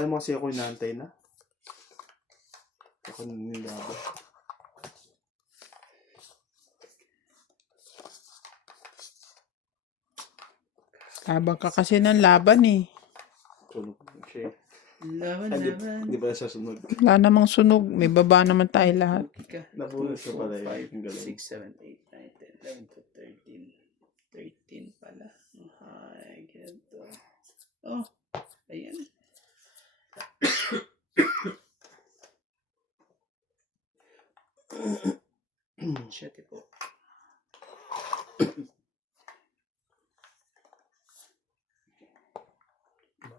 Dahil mo kasi ako inaantay na. Ako nilaba. Laban ka kasi ng laban eh. Tulog siya. Laban. Hindi ba siya sunod? Wala namang sunog. May baba naman tayo lahat. Nabunod ka pala eh. 5, 6, 7, 8, 9, 10, 11, 12, 13. 13 pala. Ay, ganito. Oh, ayan. Siyete po.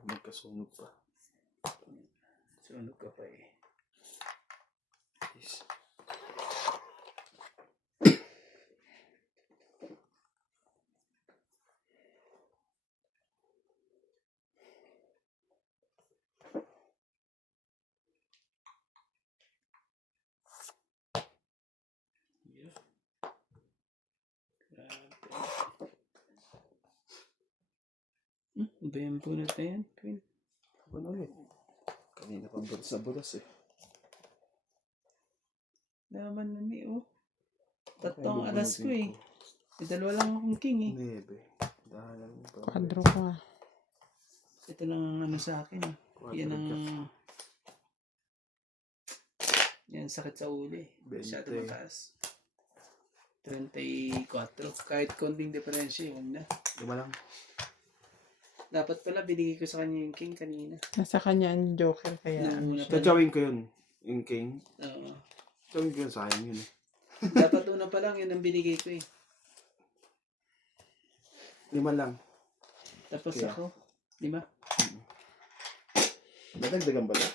Magkasunog pa. Sunog ka pa eh. Please. Yeah. Grabe. Bembo na tayo yan, Queen. Ano ulit? Kanina pa bulas na bulas eh. Naman na ni, oh. Tatlong alas ko eh. May dalawa lang akong king eh. Hindi be. Dahalan mo pa. Quadro ka. Ito lang ang ano sa akin eh. Yan ang... Yan, sakit sa uli. Masyado 20. mataas. 34. Kahit konting diferensya, huwag na. Lima lang. Dapat pala binigay ko sa kanya yung king kanina. Nasa kanya ang joker kaya. Nauna pala. Tatawin ko yun. Yung king. Oo. Tatawin ko yun sa akin yun eh. Dapat una pa lang yun ang binigay ko eh. Lima lang. Tapos Kaya. ako, 5. Nadagdagan ba na?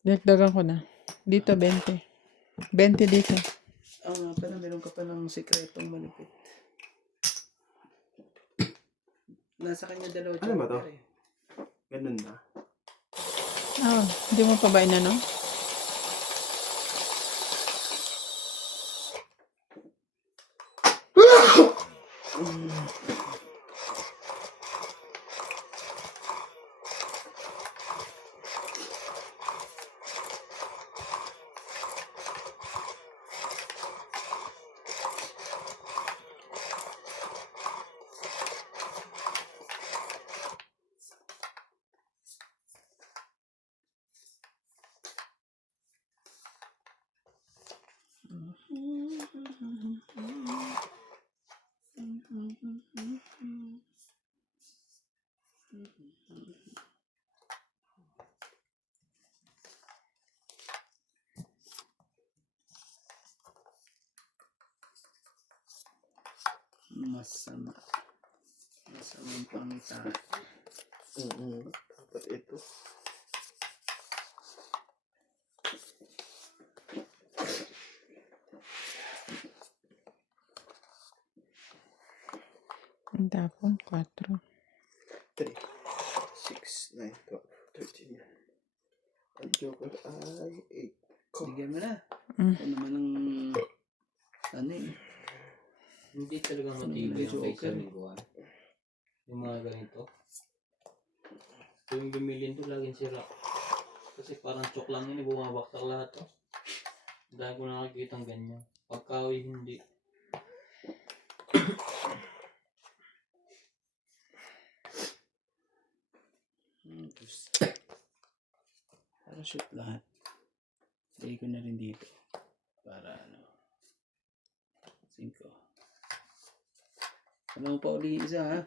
Dagdagan ko na. Dito 20. 20 dito. Nga pala, meron ka palang sikretong malupit. Nasa kanya dalawa Ano ba to? joker eh. Ganun na. Ah, hindi mo pa ba inano? Masama. Masamang pangitaan. Dapat ito. Ang tapon, 4. 3, 6, 9, 12, 13. Ang joker ay 8. Bigyan mo na. Mm. Ano naman ang... Ano eh. Hindi talaga matibay yung kay sa lingguan. Yung mga ganito. Yung bumilin to laging sira. Kasi parang chok lang yun, bumabaksak lahat to. Dahil ko nakakita ng ganyan. Pagkawi hindi. Para shoot lahat. Lagay ko na rin dito. Para ano. 5. Ano pa uli isa ha?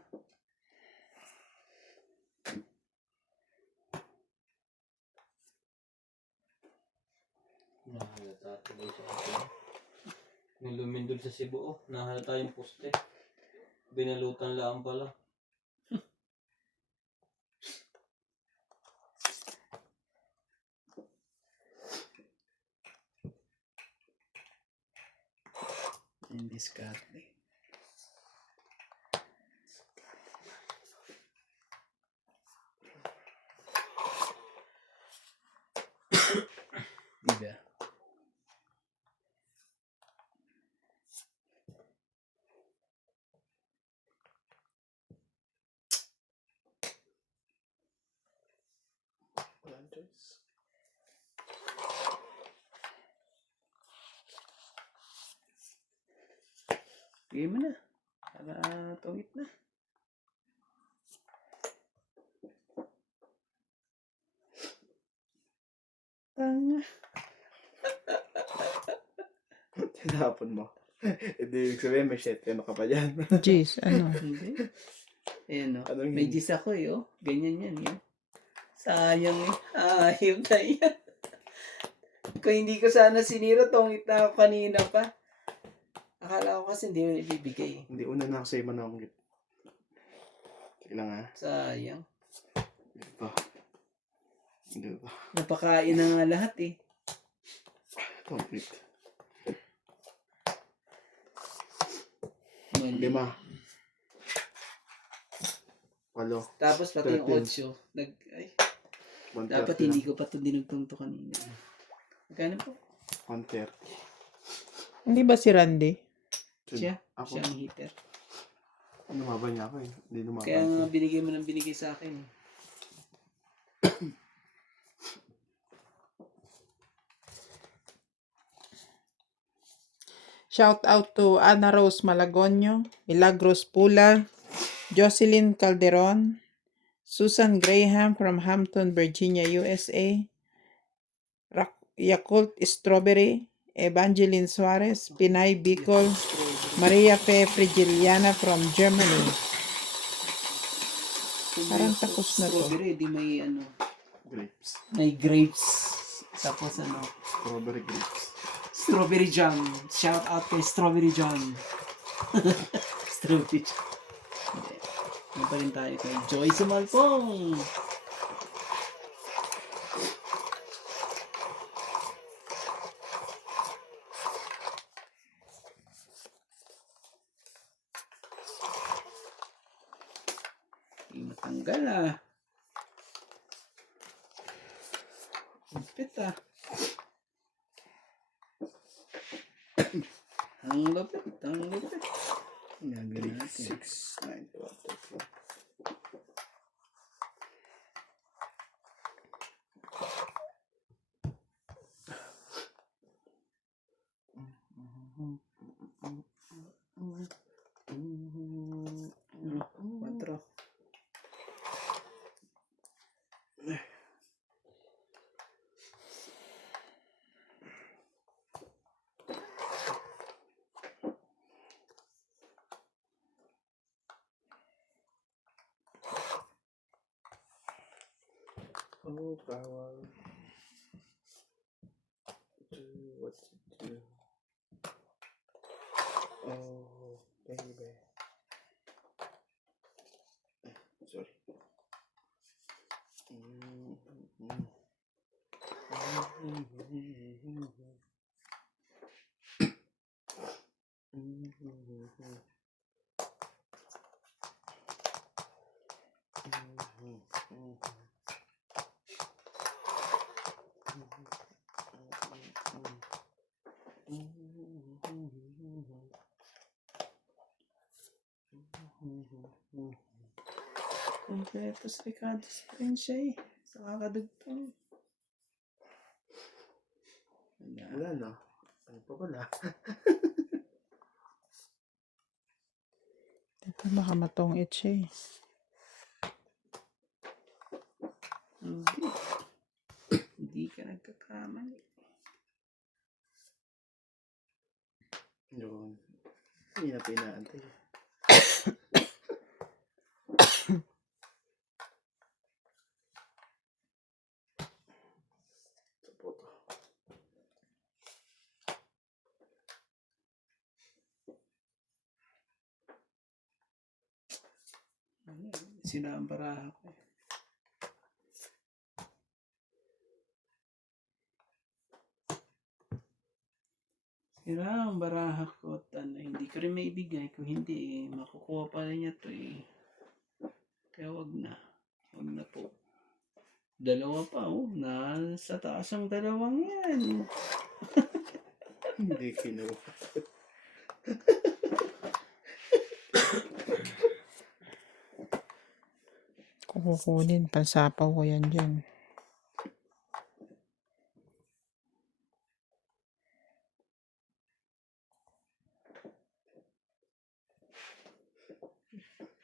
Nahalata tuloy sa akin. Nung lumindol sa Cebu, oh, nahalata yung poste. Binalutan lang pala. And discard eh. Diba? Bigay mo na. Para tungit na. Tanga. Tinapon mo. Hindi, ibig sabihin may shit. Ano ka pa dyan? Jeez, ano? Hindi. Ayan o. Anong May hindi? gis ako eh oh. Ganyan yan eh. Sayang eh. Ayun na yan. Kung hindi ko sana sinira, tungit na ako kanina pa. Akala ko kasi hindi mo ibibigay. Hindi, una na ako sa'yo mananggit. Sige lang ha. Sayang. Hindi pa. Hindi pa. Napakain na nga lahat eh. Complete. Mali. 5. 8. Tapos pati yung 13. 8. Ay, 130 dapat lang. hindi ko pa ito dinugtong to kanina. Magkano po? 130. Hindi ba si Randy? Siya? Ako. Siya ang hitter. Lumaban niya ako eh. Hindi lumaban. Kaya nga binigay mo ng binigay sa akin. Shout out to Ana Rose Malagonyo, Milagros Pula, Jocelyn Calderon, Susan Graham from Hampton, Virginia, USA, Yakult Strawberry, Evangeline Suarez, Pinay Bicol, Maria Fe Frigiliana from Germany. Parang tapos na to. Strawberry, di may ano, Grapes. may grapes. Tapos ano, Strawberry grapes. strawberry jam. Shout out kay Strawberry Jam. Strawberry jam. Hindi. Ano pa rin tayo kay Joyce Malpong. Hindi matanggal ah. Lupit ah. Ang lupit, ang lupit. Gagawin 3, natin. 6, 9, 12, 13. Quatro. Oh, power. Do what to do. Oh, baby. Sorry. Completos Ricardo's pa rin siya eh. Sa kakadugtong. Wala. Wala na. Ano pa pala? Ito baka matongit siya eh. Hindi. Hindi ka nagkakamali. Yun. Hindi na pinaantay. Sa photo. Sila ang baraha ko eh. Sila ang baraha ko at ano, hindi ko rin maibigay. Kung hindi eh, makukuha pala niya to eh. Kaya wag na. Wag na po. Dalawa pa oh. Nasa taas ang dalawang yan. Hindi kinuha. Kung kukunin, pansapaw ko yan dyan.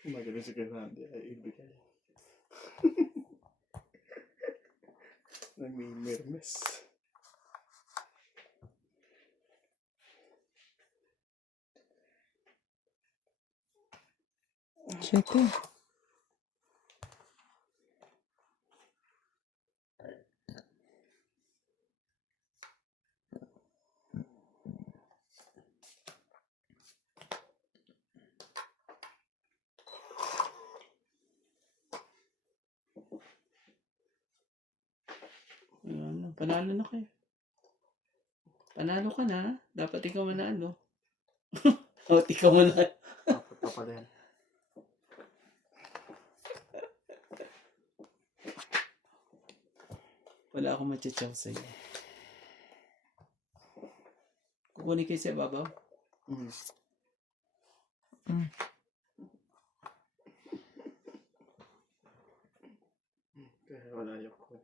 Magaling si Grande ay ibigay. Nagmimirmes. Siyete. Panalo na kayo. Panalo ka na. Dapat ikaw manalo. O, ikaw manalo. Apat pa pala yan. Wala akong matchachaw sa'yo. Kukunin kayo sa babaw. Mm. Mm. Kaya wala yung ko.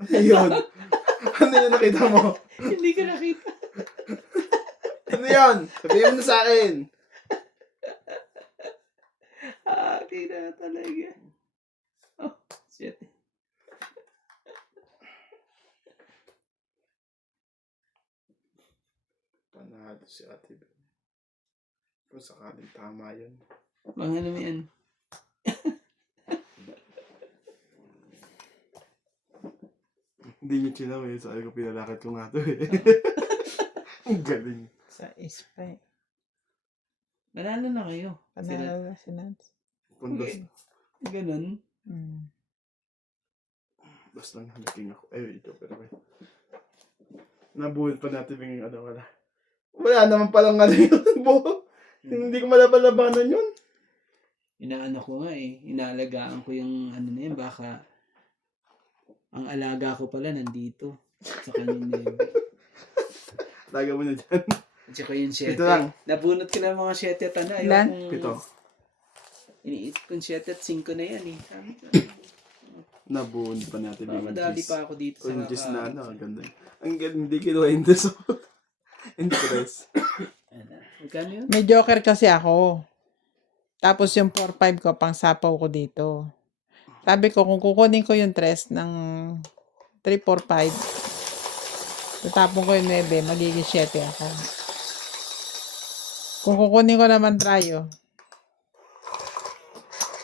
Ano yun? Ano yun nakita mo? Hindi ko nakita. Ano yun? Sabihin mo na sa akin. Kita talaga. Oh, shit. Panalo si Ate Ben. Kung sakaling tama yun. Mga ano yan? Hindi niyo chinaw eh. Sabi ko pinalakad ko nga to eh. Ang galing. Sa ispa. Manalo na kayo. Panalo na si Nance. Kundos. Ganun. Mm. Basta lang naging ako. Eh, ito pero eh. Nabuhin pa natin yung ano wala. Wala naman palang ano yun. Hindi ko malabalabanan yun. Inaano ko nga eh. Inaalagaan ko yung ano na yun. Baka ang alaga ko pala nandito. Sa kanyang nebe. Laga mo na dyan. At saka yung 7. Ito lang. Nabunot ko na mga 7 at ano. Ilan? Pito. Iniisip kong 7 at 5 na yan eh. Sabi ko. Nabuhin pa natin yung Madali pa ako dito sa Oranges na kaka- ano. Ang ganda. Ang ganda. Hindi kinuha interest. Interest. Ano? Magkano yun? May joker kasi ako. Tapos yung 4-5 ko, pang sapaw ko dito. Sabi ko, kung kukunin ko yung 3 ng 3, 4, 5, tatapon ko yung 9, magiging 7 ako. Kung kukunin ko naman trayo,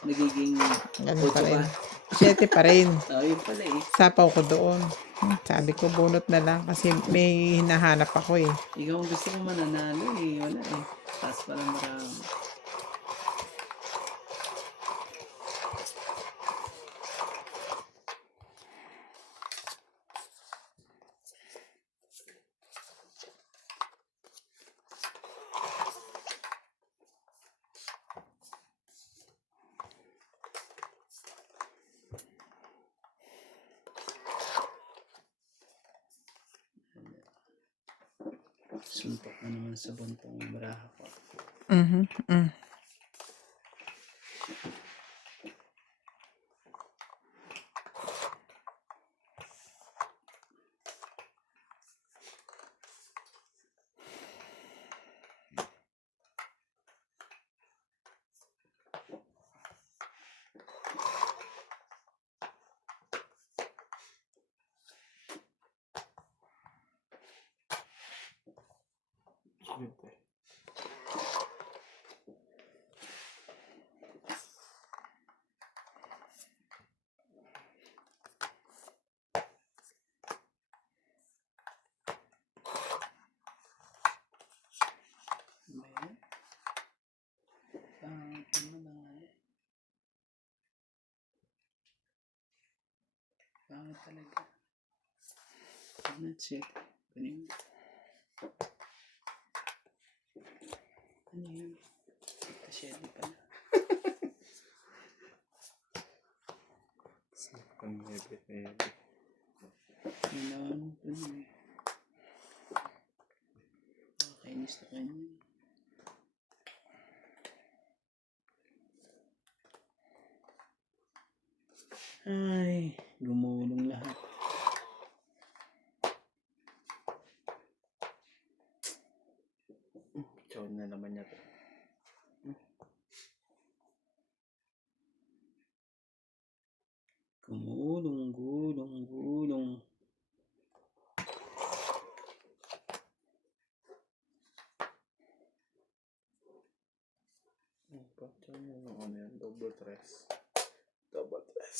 Magiging ganun pa 8 rin. pa. 7 pa rin. Yun pala eh. Sapaw ko doon. Sabi ko, bunot na lang kasi may hinahanap ako eh. Ikaw ang gusto ko mananalo eh. Wala eh. Taas pa lang marami. Suntok na naman sa buntong baraha ko. Mhm. Mm. Ayan. Pangit naman. Pangit talaga. That's it. Kunin mo. Ano yun? Kasyedi pala. Ang hebe. Kailangan mo pa nun eh. Nakakainis na kanya. Ay, gumulong lahat. Gulong, gulong, gulong. Ano yan? Double tres. Double tres.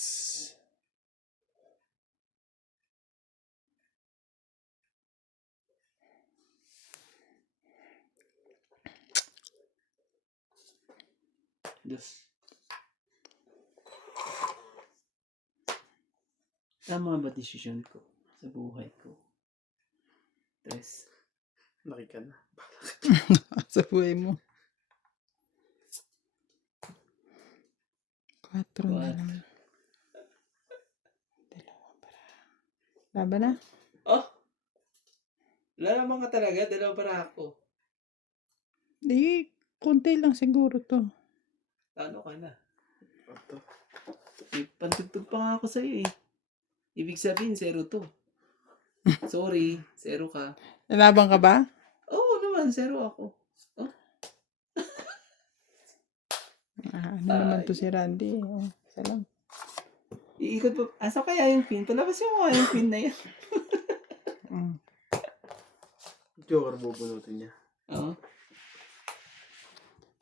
Dos. Tama ba desisyon ko sa buhay ko? Tres. Laki ka na. Sa buhay mo. 4 na What? lang. Laban na? Oh! Wala naman ka talaga. Dalawa para ako. Di, konti lang siguro to. Ano ka na? Ito. May pantugtog pa nga ako sa'yo eh. Ibig sabihin, 0 to. Sorry, 0 ka. Lalaban ka ba? Oo naman, 0 ako. Ano naman to si Randy? Oh, isa lang. Iikot pa. Asa kaya yung pin? Palabasin mo nga yung pin na yan. Mm. Joker bubunutin niya. Oo.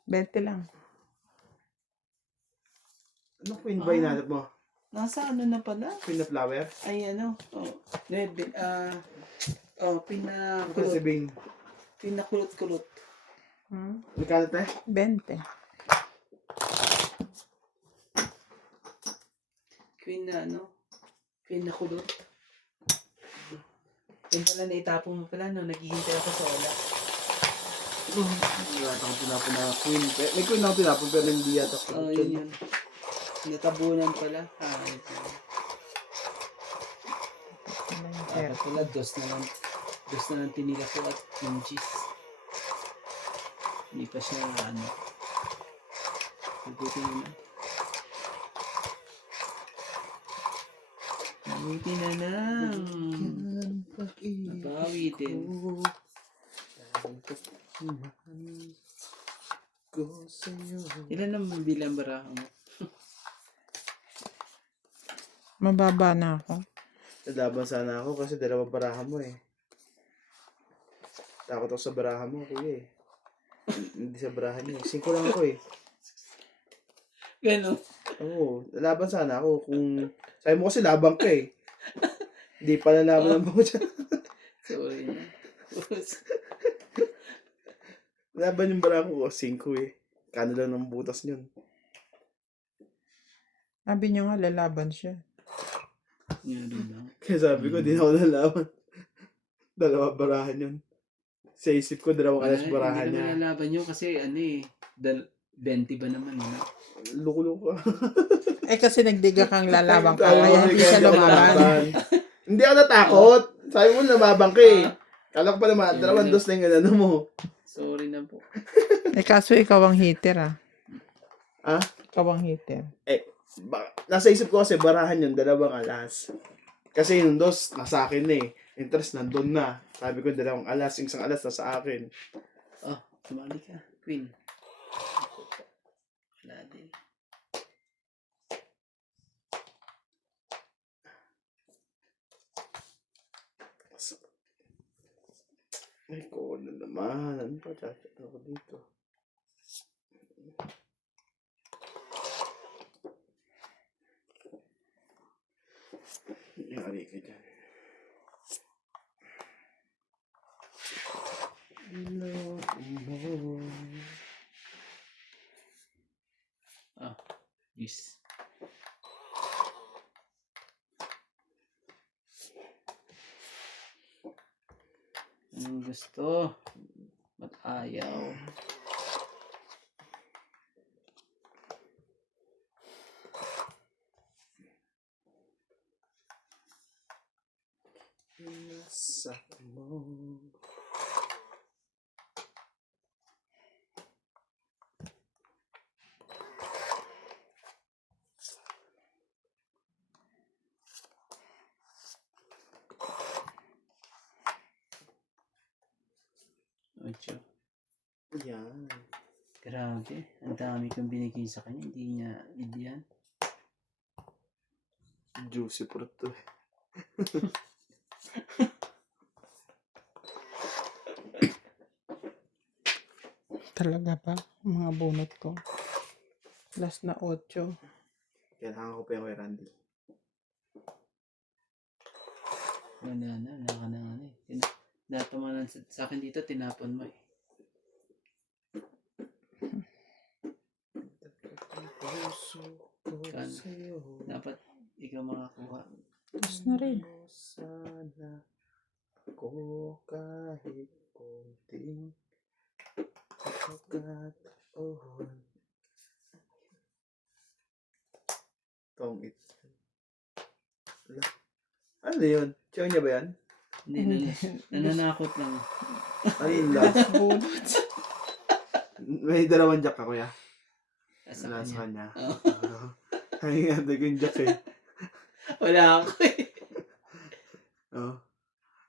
20 lang. Anong queen ba hinanap mo? Nasa ano na pala? Queen na flower? Ay ano? Oh. Ito si Bing. Pinakulot-kulot. Magkano tayo? 20. Queen na ano? Queen na kulot. Yung pala naitapon mo pala, no? Naghihintay ako sa wala. Wala akong tinapon na queen. May queen akong tinapon pero hindi yata. Oo, yun yun. Natabunan pala. Ito. Dapat pala, dos na lang tinila ko at yung cheese. Hindi pa siya ano. Mabuti na. Mabuti na lang. Napawitin. Ilan ang bilang baraha mo? Mababa na ako. Lalaban sana ako kasi dalawang barahan mo eh. Takot ako sa barahan mo, kuya eh. Hindi sa barahan niya. 5 lang ako eh. Gano'n. Oo, lalaban sana ako kung... Sabi mo kasi labang ka eh. Hindi pala laban ang mo dyan. Sorry na. Laban yung barahan ko, 5 eh. Kano lang ng butas niyon. Sabi niyo nga lalaban siya. Yan lang. Kaya sabi ko, di na ako lalaban. Dalawa barahan yun. Sa isip ko, dalawang alas barahan Hindi niya. naman lalaban yun kasi ano eh. 20 ba naman eh. Luko-luko. Eh kasi nagdiga kang lalaban ka. Kaya hindi siya lumaban. Hindi ako natakot. Sabi mo, lumabang ka eh. Kala ko pa naman, dalawang dos na yung ano mo. Sorry na po. Eh kaso ikaw ang hitter ah. Ah? Ikaw ang hitter. Nasa isip ko kasi barahan yun, dalawang alas. Kasi yung dos, nasa akin na eh. Interest nandun na. Sabi ko, dalawang alas, yung isang alas nasa akin. Oh, sumali ka. Queen. Wala din. Ay, ko na naman. Ano pa? Chachat ako dito. Yari ka dyan. Ah, yes. Anong gusto? Ba't ayaw? Nasa mo. Ocho. Yan. Grabe. Ang dami kong binigay sa kanya. Hindi niya yan. Juicy fruit to. Talaga ba? Mga bunot ko. Last na 8. Kailangan ko pa yung kay Randy. Wala ka na ano eh. Natamanan sa akin dito, tinapon mo eh. Puso ko Kan. sa'yo. Dapat ikaw makakuha. Tapos na rin. Sana ako kahit konting pagkataon. Tong it. Ano yun? Tiyaw niya ba yan? Hindi, nananakot lang. Ano yun lang? Last bunot. May dalawang jack ka, kuya. Sa Wala sa kanya. kanya. Oo. Ay, nga, ko yung jack eh. Wala ako eh. Oh.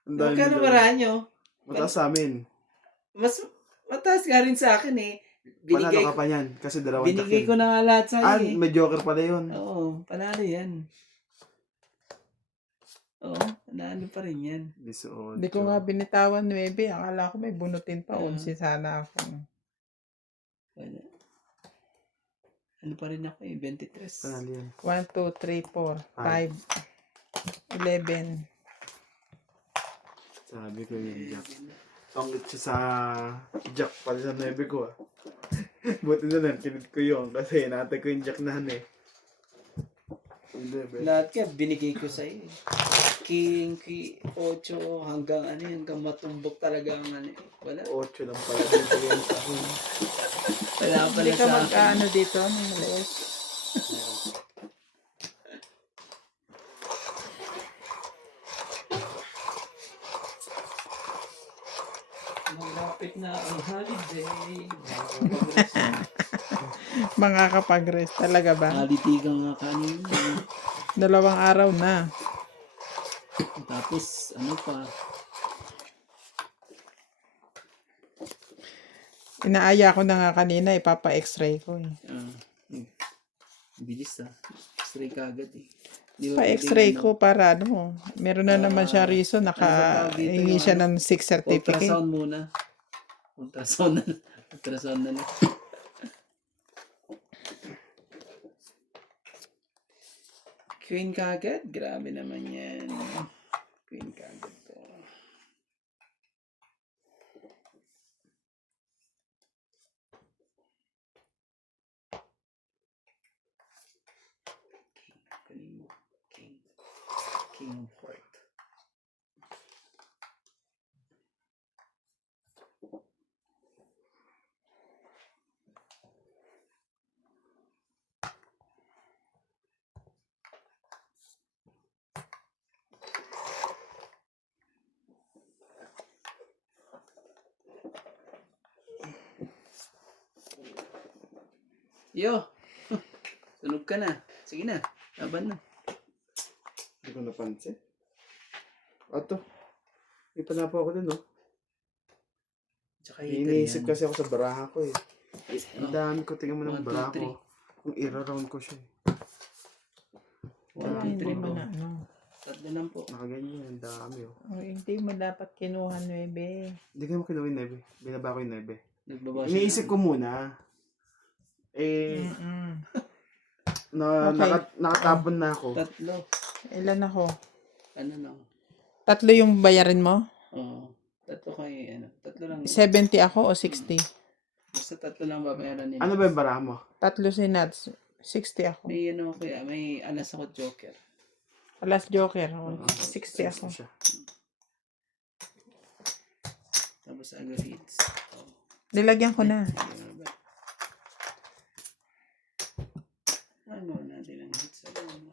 Ang dami Magkano daw. maraan nyo? Mataas sa amin. Mas mataas nga rin sa akin eh. Panalo ka pa yan. Kasi dalawang jack Binigay yun. ko na nga lahat sa Ah, iyo eh. may joker pala yun. Oo, panalo yan. Oo, panalo pa rin yan. Hindi ko nga binitawan 9. Akala ko may bunutin pa. 11 sana ako. Wala. Ano pa rin ako eh, 23. Panalo yan. 1, 2, 3, 4, 5, 11. Sabi ko yung jack. Tongit siya sa jack pala sa 9 ko ah. Buti na lang, kinit ko yun. Kasi natay ko yung jack na han eh. Yung 9. Lahat kaya binigay ko sa iyo. King, 8 hanggang matumbok talaga ang ano. Wala. 8 lang pala din ko yung sa akin. Wala pala Hindi ka sa akin. mag-ano dito ng maliit. Malapit na ang holiday. Mga kapag-rest talaga ba? Holiday ka nga kanina. 2 araw na. Tapos, ano pa? Inaaya ko na nga kanina, ipapa-x-ray ko eh. Bilis ah. X-ray ka agad eh. Di ba Pa-x-ray pwedeng, ko para meron na naman siya reason, ano ba tawag dito naka-hingi yung siya ano? ng 6 certificate. Ultrasound muna. Ultrasound na. Ultrasound na lang. Queen ka agad? Grabe naman yan. Queen ka agad to. Kunin mo. King. King of Heart. Yo! Sunog ka na. Sige na. Laban na. Hindi ko napansin. Ato. May panapo ako dun, no? Tsaka heater Iniisip yan. kasi ako sa baraha ko eh. Ang dami ko, tingnan mo ng 1, 2, baraha 3. ko. Kung ira-round ko siya eh. Wala, Dami hindi ko. mo na ano. Tatlo lang po. Nakaganyan, ang dami oh. Oh, hindi mo dapat kinuha 9. Hindi ko mo kinuha yung 9. Binaba ko yung 9. Nagbaba siya. Iniisip ko muna. Eh, Okay. nakatapon na ako. Tatlo. Ilan ako? Ano lang. 3 yung bayarin mo? Oo. Tatlo kayo, ano. Tatlo lang. 70 ako o 60? Basta tatlo lang babayaran nila. Ano ba yung baraha mo? 3 si Nats. 60 ako. May ano kaya, may alas ako joker. Last joker. 60 ako. Siya. Tapos agad hits. Oh. Nilagyan ko na. Ano natin ang hits. Ano?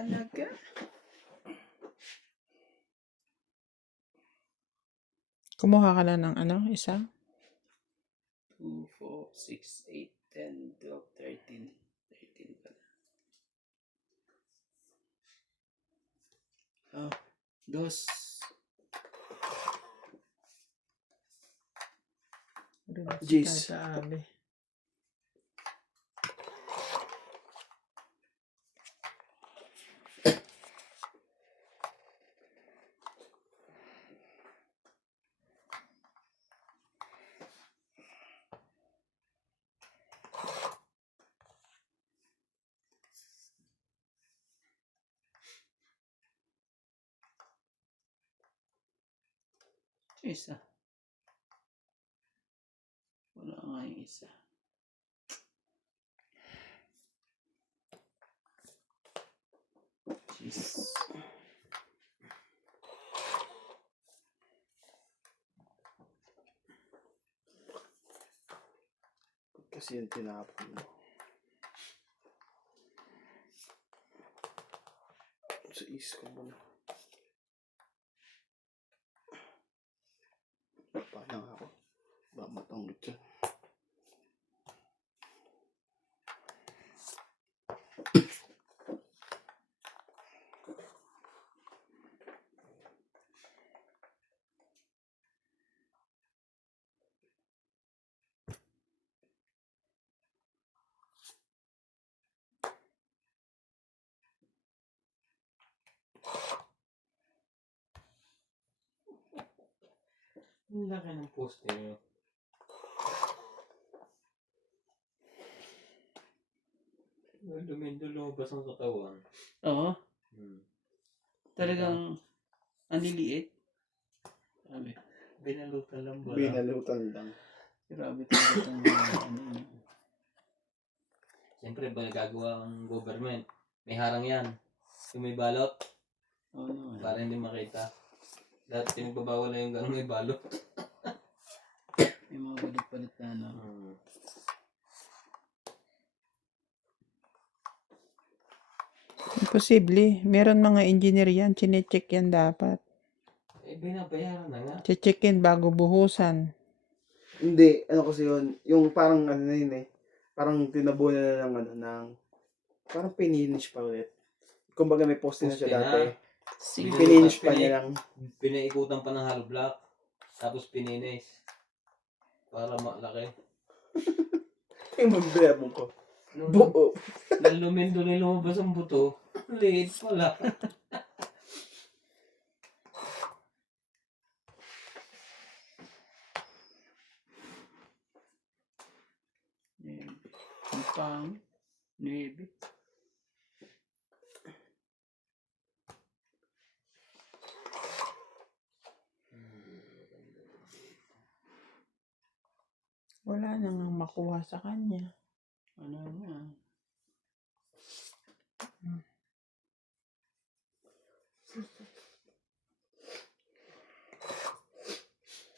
talaga. Kumuha ka na ng isa? 2, 4, 6, 8, 10, 12, 13. 13 pala. Oh, dos. Jeez. Sabi. Isa. Wala nga yung isa. Jeez. Kasi yung tinapon mo. Sa is ko muna. Paano ako? Ba matanggot siya. Ang laki ng poste nyo. Lumabas ang katawan. Oo. Talagang Talagang ang liliit. Grabe. binalutan lang ba? Binalutan lang. Grabe talaga itong ano. Siyempre, ba gagawa ang government? May harang yan. Yung may balot, Oo naman. para hindi makita. Dahil pinagbabawal na yung gano'ng may balot. May mga balit-balit na ano. Imposible. Meron mga engineer yan. Chinecheck yan dapat. Eh, binabayaran na nga. Checkin bago buhusan. Hindi, ano kasi yun, yung parang ano na yun eh, parang tinabunan na ng ano, ng, parang pininish pa ulit. Kumbaga may poste na siya Poste na. dati. Sige. Pininish pa niya lang. Pinaikutan pa ng hollow block. Tapos pininis. Para malaki. Yung magbayabong ko. Nung Buo. lumindo na lumabas ang buto, liit pala. Ang pang. Nebe. Wala nang makuha sa kanya. Ano nga.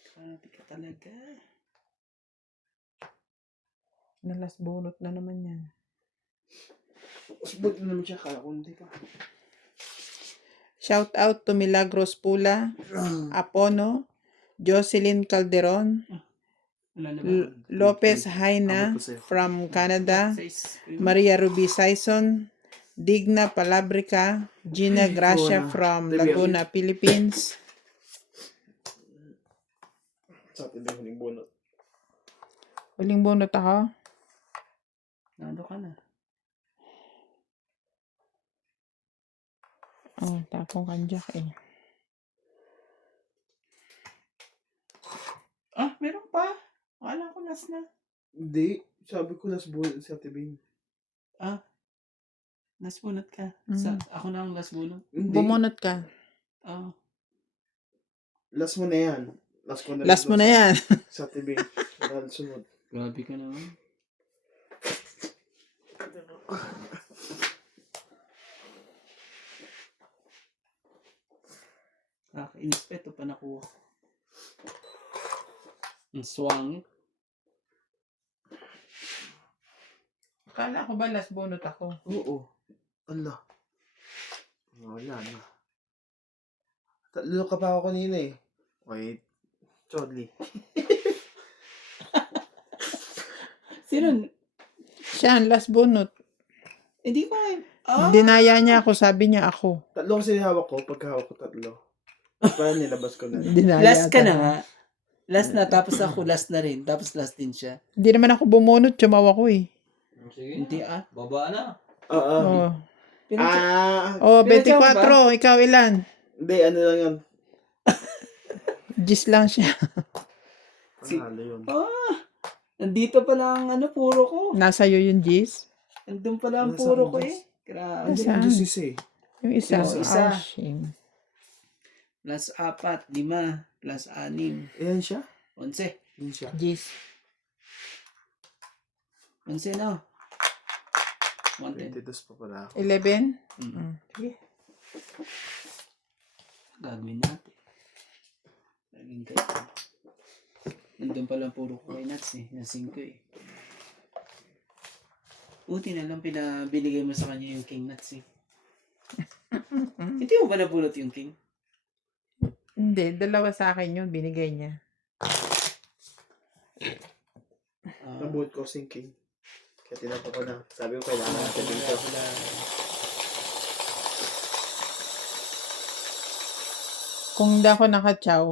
Grabe ka talaga. Nalas bunot na naman yan. Usbot na naman siya, kaya kung hindi pa. Shout out to Milagros Pula, Apono, Jocelyn Calderon, Wala na ba? Lopez Haina from Canada, Maria Ruby Saison, Digna Palabrica, Gina Gracia from Laguna, Philippines. Sa atin din huling bunot. Huling bunot ako. Nando ka na. Oh, tapong kanjak eh. Ah, meron pa. Akala ko last na. Hindi, sabi ko last bunot sa tibing. Ah, last bunot ka. Mm. Ako na ang last bunot. Hindi, Bumunot ka. Ah, last mo na yan. Last ko na Last mo na yan. Sa tibing. Wala sunod. grabe ka naman. Nakakainis pa ito pa nakuha. Ang swangit. Akala ko ba last bunot ako? Oo. Allah. Wala na. Tatlo ka pa ako kanina eh. Wait. Chodli. Sino? Siya ang last bunot. Hindi ko ngayon. Dinaya niya ako, sabi niya ako. Tatlo kasi hawak ko. Pagkahawak ko tatlo. Parang nilabas ko na. Dinaya Last ka na talaga. nga. Last na, tapos ako last na rin. Tapos last din siya. Hindi naman ako bumunot, tumawa ko eh. Sige Hindi na. Baba na. Oo. Oh. Ah. Oh, Pinatsaw ka 24. Ikaw ilan? Hindi, ano lang yun. Gis lang siya. Panalo yun. Nandito pala ang ano, puro ko. Nasa iyo yung Gis? Nandun pala ang Nasa puro akin, ko Diyos. eh. Grabe. Hindi Saan? lang Diyos isa eh. Yung isa. Yung isa. Oh, shame. Plus 4, 5, plus 6, Ayan siya. 11. Ayan siya. Gis. 11 na. 110. 22 pa pala ako. 11? Mm. Sige. Gagawin natin. Laging kayo. Nandun pala puro ko kay Nats eh. Yung 5 eh. Buti na lang pinabinigay mo sa kanya yung King Nuts eh. Hindi mo ba napulot yung King? Hindi, dalawa sa akin yun, binigay niya. Nabuhat ko sinking. Kaya tinapa ko na. Sabi ko kailangan natin dito. Kung hindi ako nakachaw,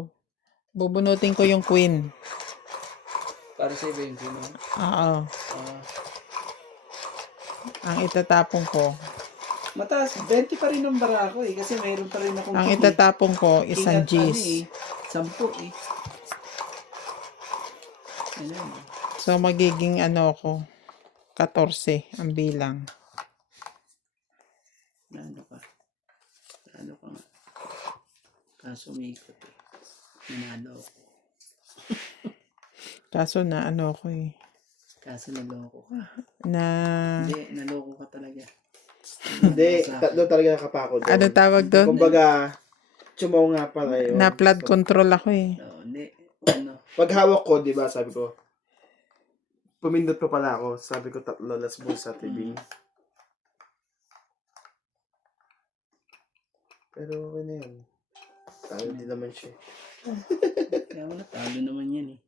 bubunutin ko yung queen. Para sa iba yung King. No? Oo. Ang itatapon ko. Mataas, 20 pa rin ang bara ko eh. Kasi mayroon pa rin akong Ang King, itatapon ko, King isang at ano Gis. eh. 10 eh. Ano yun? So, magiging ano ko, 14 ang bilang. Ano pa? Ano pa nga? Kaso may ikot eh. Nanalo ako. Kaso na ano ko eh. Kaso naloko ka. Na, Hindi, naloko ka talaga. Hindi, tatlo talaga nakapako doon. ano tawag doon? Kumbaga, chumaw nga pala yun. Na flood control ako eh. No, hindi. Ano? Pag hawak ko, di ba, sabi ko, pumindot pa pala ako. Sabi ko, tatlo last ball sa tibing. Pero okay na yun. Talo din naman siya. Kaya wala, talo naman yan eh.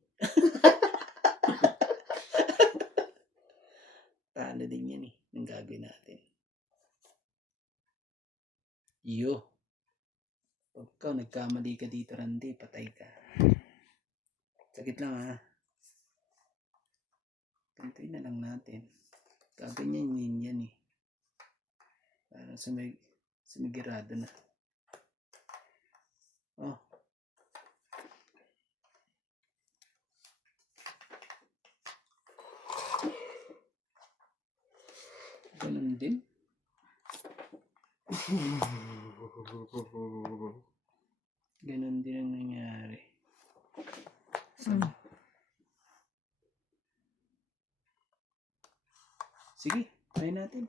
Talo din yan eh. Ang gagawin natin. Yo. Pagka nagkamali ka dito, Randy, patay ka. Sakit lang ha. Gantuin na lang natin. Gaganyan yan eh. Para sumigirado na. Oh. Ganun din. Ganun din ang nangyari. Sige, try natin.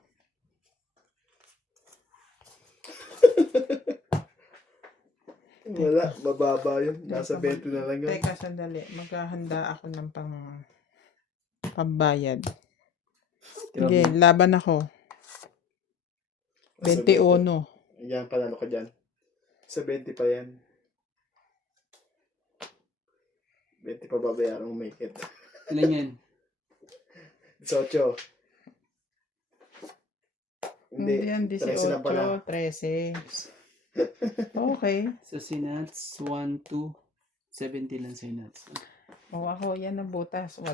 Wala, mababa yun. Nasa 20 na lang yun. Teka, sandali. Maghahanda ako ng pambayad. Sige, laban ako. Nasa 21. Yan, panalo ka dyan. Sa 20 pa yan. 20 pa babayaran mo make it. Ilan yan? 18. Hindi yan, 13 lang pala. 18, 13. Okay. So, si Nats, 1, 2, 70 lang si Nats. O ako, yan ang butas. 8.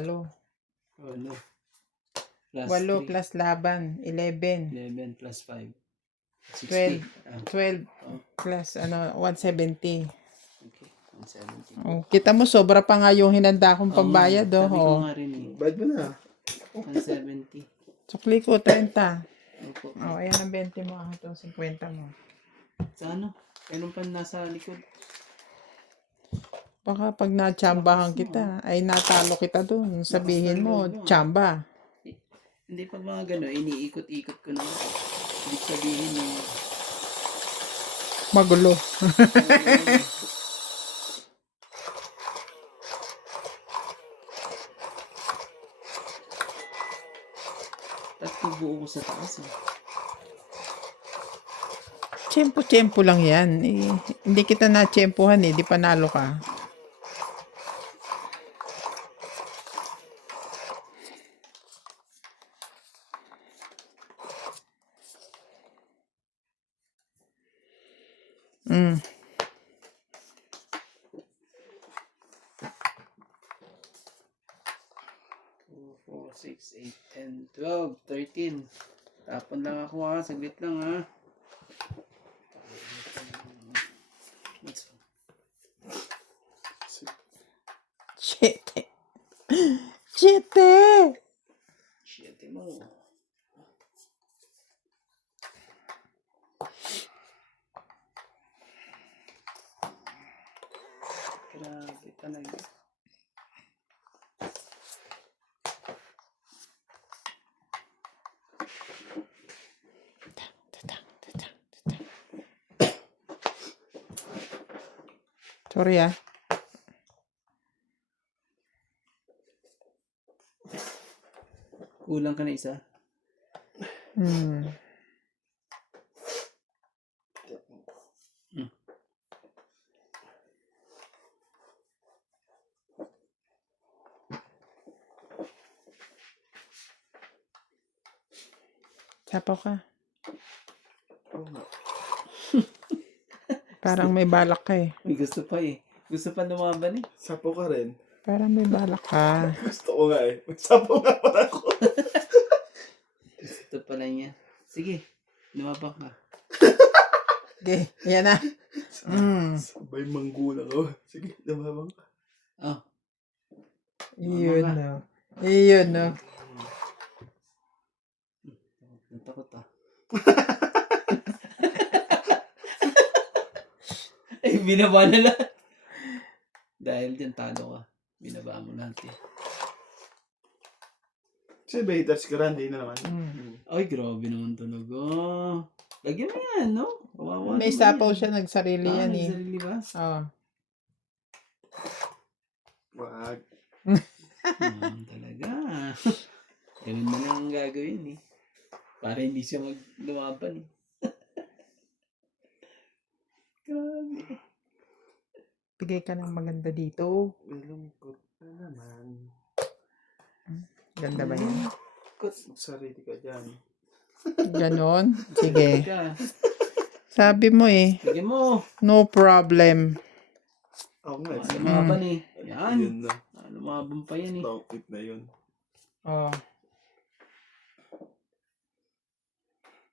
Oh, no. Plus 8 3, plus laban. 11. 11 plus 5. 12. 60. 12 plus 170. Okay, 170. Oh, kita mo, sobra pa nga yung hinanda kong pambayad. Sabi ko Oh. nga rin eh. Bayad mo na. 170. Sukli ko, 30. Opo. Oh, ayan ang 20 mo. Ako itong 50 mo. Sa ano? Meron pa nasa likod. Baka pag natsambahan kita, ay natalo kita doon. Sabihin mo, tsamba. Hindi pag mga gano'n, iniikot-ikot ko na. Ibig sabihin yung... Magulo. Tatlo buo ko sa taas eh. Tiyempo-tiyempo lang yan. Eh, hindi kita na-tiyempohan eh. Di panalo ka. Mm. 4, 6, 8, 10, 12, 13. Tapon lang ako ha. Saglit lang ha. Chete. Chete! Shit mo. Grabe talaga. Sorry ah. Kulang ka na isa. Hmm. Sapaw ka. Oo nga. Parang may balak ka eh. May gusto pa eh. Gusto pa lumaban eh. Sapo ka rin. Parang may balak ka. Gusto ko nga eh. Sapo nga pala ako. Gusto pala niya. Sige. Lumabang ka. Okay, yan na. Mm. Sabay manggulang ako. Sige, lumabang ka. Oh. Iyon no. Iyon no. Natakot ah. Ay, binaba na lahat. Dahil dyan talo ka. Binaba mo lahat eh. Kasi ba haters ka rin? Hindi na naman. Mm. Ay, grabe naman talaga. Lagyan mo yan, no? Kawawa May naman sapaw yan. siya nagsarili yan may eh. sarili ba? Oh. Wag. Talaga. Ganun na lang ang gagawin eh. Para hindi siya lumaban eh. Grabe. Bigay ka ng maganda dito. Malungkot na naman. Ganda ba yan? Sarili ka dyan. Ganon. Sige. Ka. Sabi mo eh. Lagyan mo. No problem. Oo nga. Lumaban eh. Yan. Yun na. Lumaban pa yan eh. Long tip na yun. Oh.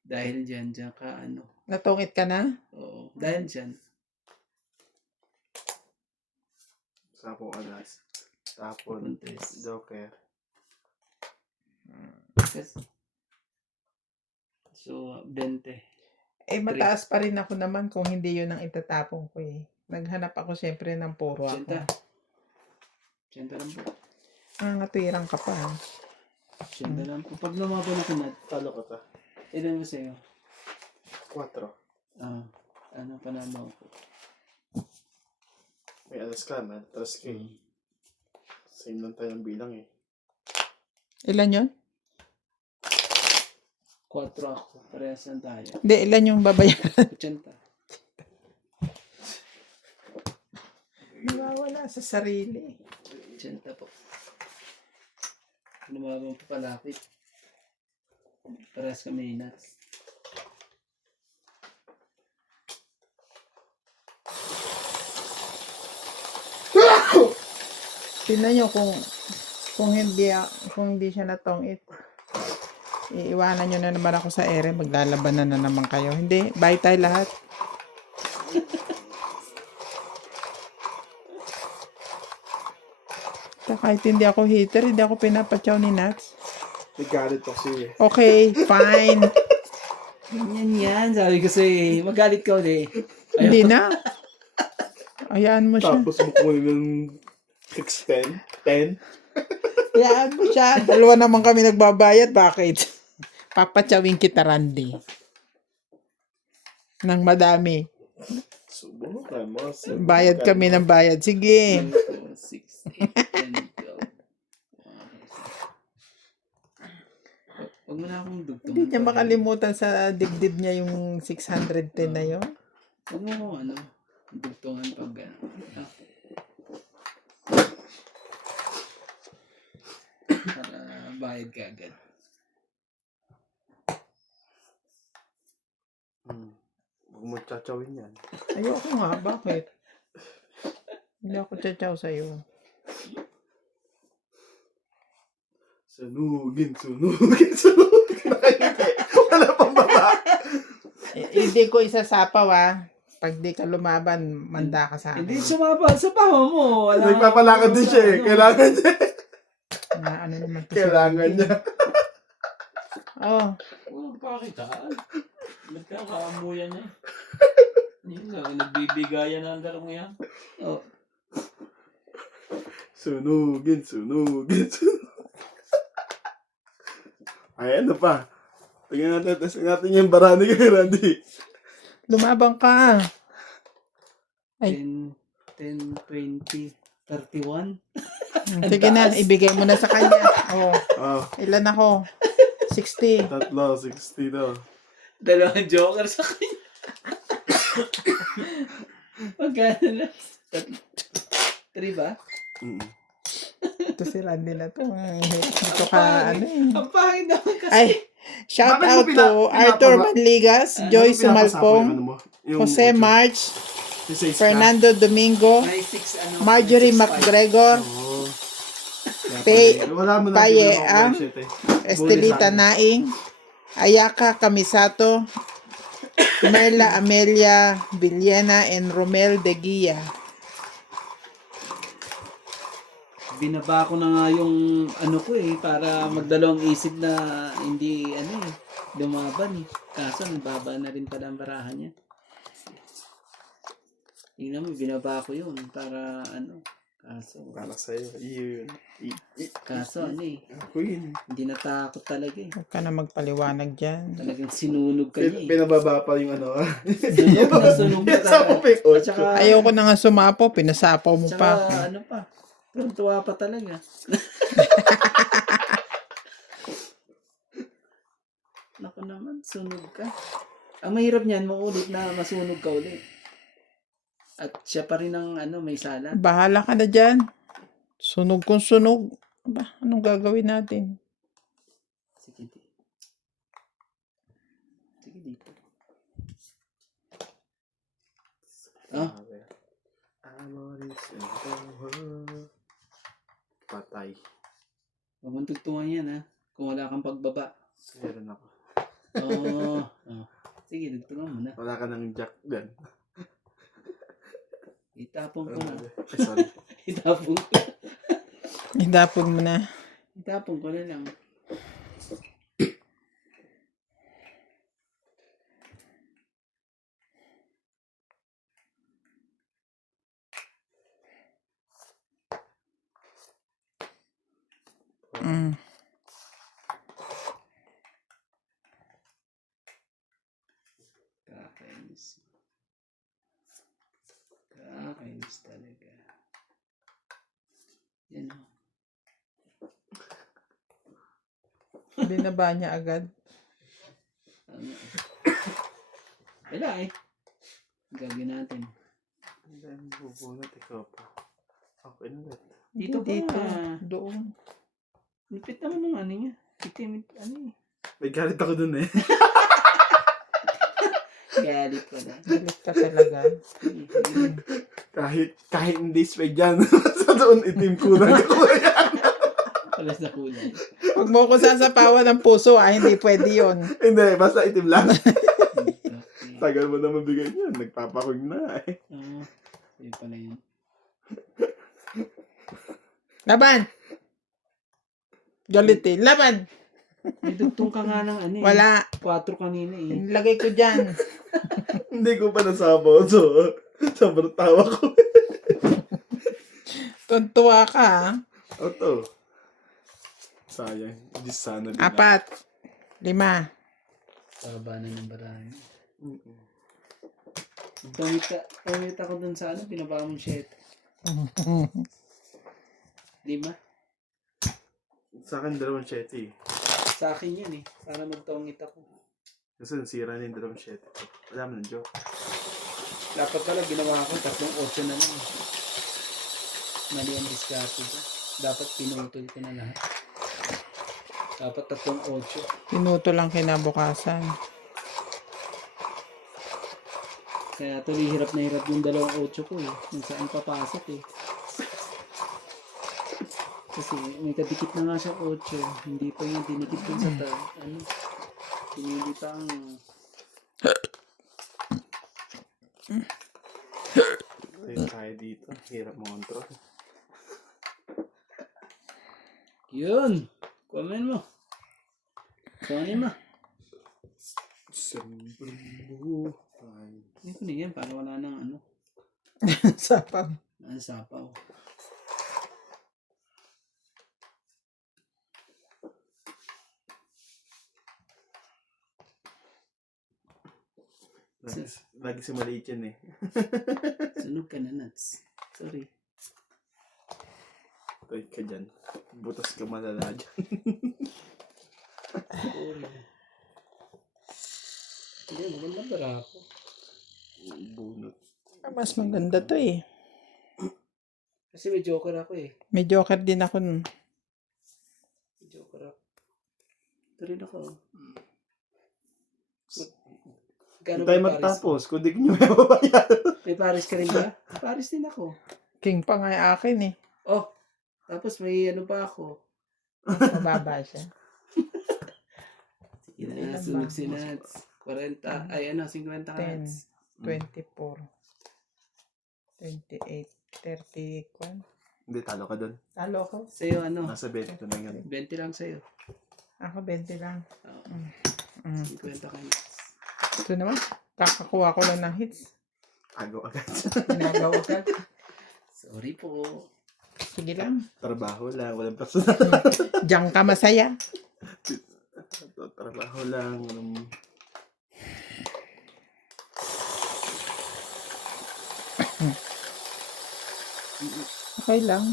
Dahil dyan ka ano. Natungit ka na? Oo. Dahil dyan. Sapo alas. Tapon. Puntes. Joker. So, 20. Eh, mataas pa rin ako naman kung hindi yun ang itatapon ko eh. Naghanap ako siyempre ng puro ako. 80 lang po. Nangatwirang ka pa. 80 lang po. Pag lumaban ako na, Talo ka ta. ilan ba sa'yo? 4. Ano panalo ko? May alas ka na. Alas ka eh. Same lang tayong bilang eh. Ilan yun? 4 ako. Parehas lang tayo. Hindi, ilan yung babayaran? 80. Nawawala sa sarili. 80 po. Lumaban pa palapit. Parehas kami nuts. Tingnan nyo kung hindi siya natongit. Iiwanan nyo na naman ako sa ere. Maglalaban na naman kayo. Hindi, bye tayo lahat. Kahit hindi ako hater, hindi ako pinapatyaw ni Nats. Nagalit ako eh. Okay, fine. Yan. Sabi ko sa'yo, magalit ka ulit. Hindi na. Ayaan mo siya. Tapos mo kunin ng 6, 10. Ayaan mo siya. Dalawa naman kami nagbabayad. Bakit? Papatyawin kita, Randy. Nang madami. Subukan mo. Bayad kami ng bayad. Sige. 4, 6, 8, 10, 12. Huwag Huwag mo na akong dugtungan. Hindi niya makalimutan sa dibdib niya yung 610 na yun. Huwag mo akong ano, dugtungan pag gano'n. Para bayad ka agad. Huwag mo tsachawin yan. Ayoko nga, bakit? Hindi ako tsatsaw sa'yo. Sunugin. Wala pang baba. Hindi ko isasapaw Pag di ka lumaban, manda ka sa Hindi akin. sumapa sa paho mo. Wala Nagpapalakad din siya eh. Kailangan niya. Ano naman to Kailangan niya. Oh, Huwag pakitaan. Nagkakaamuyan niya. Yun lang, nagbibigayan na ang dalawang yan. Oh, Sunugin. Ay, ano pa? Tingnan natin, testing natin yung barani kay Randy. lumabang ka. Ay. 10, 20, 31. Sige na, ibigay mo na sa kanya. Oh, Oh, ilan ako? 60. 60 daw. Dalawang joker sa kanya. Magkano na? 3 ba? Ito si Randy na to. Ito ka, ano eh. Ang pangit naman kasi. Ay, shout Bakit mo out to Arthur Manligas, Joy Sumalpong, Jose March, Fernando Domingo, May 6 ano. Marjorie may 6, McGregor, Wala mo na Paye, binabang shit eh. Estelita Naing, Ayaka Kamisato, Merla Amelia Villena, and Romel De Guia. Binaba ko na nga yung ano ko para magdalawang isip na hindi lumaban Kaso nagbaba na rin pala ang barahan niya. Tingnan mo, binaba ko yun para kaso Para sa'yo. Yun. kaso Ako yun. hindi natakot talaga Huwag ka na magpaliwanag dyan. Talagang sinunog ka niya Pinababa pa yung ano. Sunog na Sapo talaga. pa yung At saka, Ayoko na nga sumapaw, pinasapaw mo tsaka pa. ano pa, tuwa pa talaga. Naku naman, sunog ka. Ang mahirap niyan, maulit na masunog ka ulit. At siya pa rin ang may sala. Bahala ka na dyan. Sunog kung sunog. Ba, anong gagawin natin? Sige dito. Sige dito. Ah, Patay. huwag mong tugtungan yan kung wala kang pagbaba. Meron ako. Oo. Sige, tugtungan mo na. Wala ka ng jack gun. Itapon ko na. Ay, sorry. Itapon ko. Idapog mo na. Itapon ko na lang. Mm. Kakainis. Kakainis talaga. Yan o. Binaba niya agad. Wala gagawin natin. And then, bubunot ikaw pa. Okay na rin. Dito ka. Dito. Doon. Lipit naman ng niya. Itim, May galit ako dun eh. Galit ka na. Galit ka talaga. kahit hindi swag yan. Sa doon itim kulang ako yan. Palas na kulay. Huwag mo ko sasapawan ng puso hindi pwede yon. Hindi, basta itim lang. Tagal mo na mabigay niyan. Nagpapakog na eh. Oo. Yun pala yun. Laban! Galit laban! May dugtong ka nga ng Wala. 4 kanina Lagay ko dyan. Hindi ko pa nasabaw. So, sobrang tawa ko. Tuntua ka O to. Sayang. Hindi sana din. 4. 5. Pakabanan ng barahan. Damit ako dun sa binaba mong shit. 5? Sa akin, 2 chetty. Sa akin yan eh. Para magtongit ako. Kasi nasira na yung 7 ko. Wala mo ng joke. Dapat pala ginawa ko 3-8 na lang. Mali ang diskarte ko. Dapat pinutol ko na lahat. Dapat 3-8. Pinuto lang kinabukasan. Kaya tuloy hirap na hirap yung 2-8 ko eh. Kung saan papasok eh. Kasi may kadikit na nga siya 8. Hindi pa yung dinikit ko sa pinili pa ang Ayun tayo dito. Hirap mo control. yun. Comment mo. Kuhanin mo. Sambuhay. Hindi ko na yan para wala nang Sapaw. ang sapaw. Lagi si maliit yan eh. Sunog ka na nuts. Sorry. Wait ka dyan. Butas ka malala dyan. Sorry. Hindi, magandang bara ako. Bunot. Mas maganda to eh. Kasi may joker ako eh. May joker din ako nun. May joker ako. Ito rin ako. Hindi tayo matapos. Kung di ko nyo may mabayan. May Paris ka rin ba? Paris din ako. King pa nga yung akin eh. Oh, tapos may pa ako. Mababa siya. Sige Ilan na, ba? sunog si Nats. 40, ay 50 ka 10. Nats. 24. 28. 30. Kwan? Hindi, talo ka dun. Talo ko. Sa'yo Nasa 20 na yun. 20 lang sa'yo. Ako 20 lang. Oh, Mm. 50 ka Nats. Ito naman. Kakakuha ko lang ng hits. Agaw agad. Ginagawa ka. Sorry po. Sige lang. Trabaho lang. Walang personal. Diyan ka masaya. Trabaho lang. Okay lang.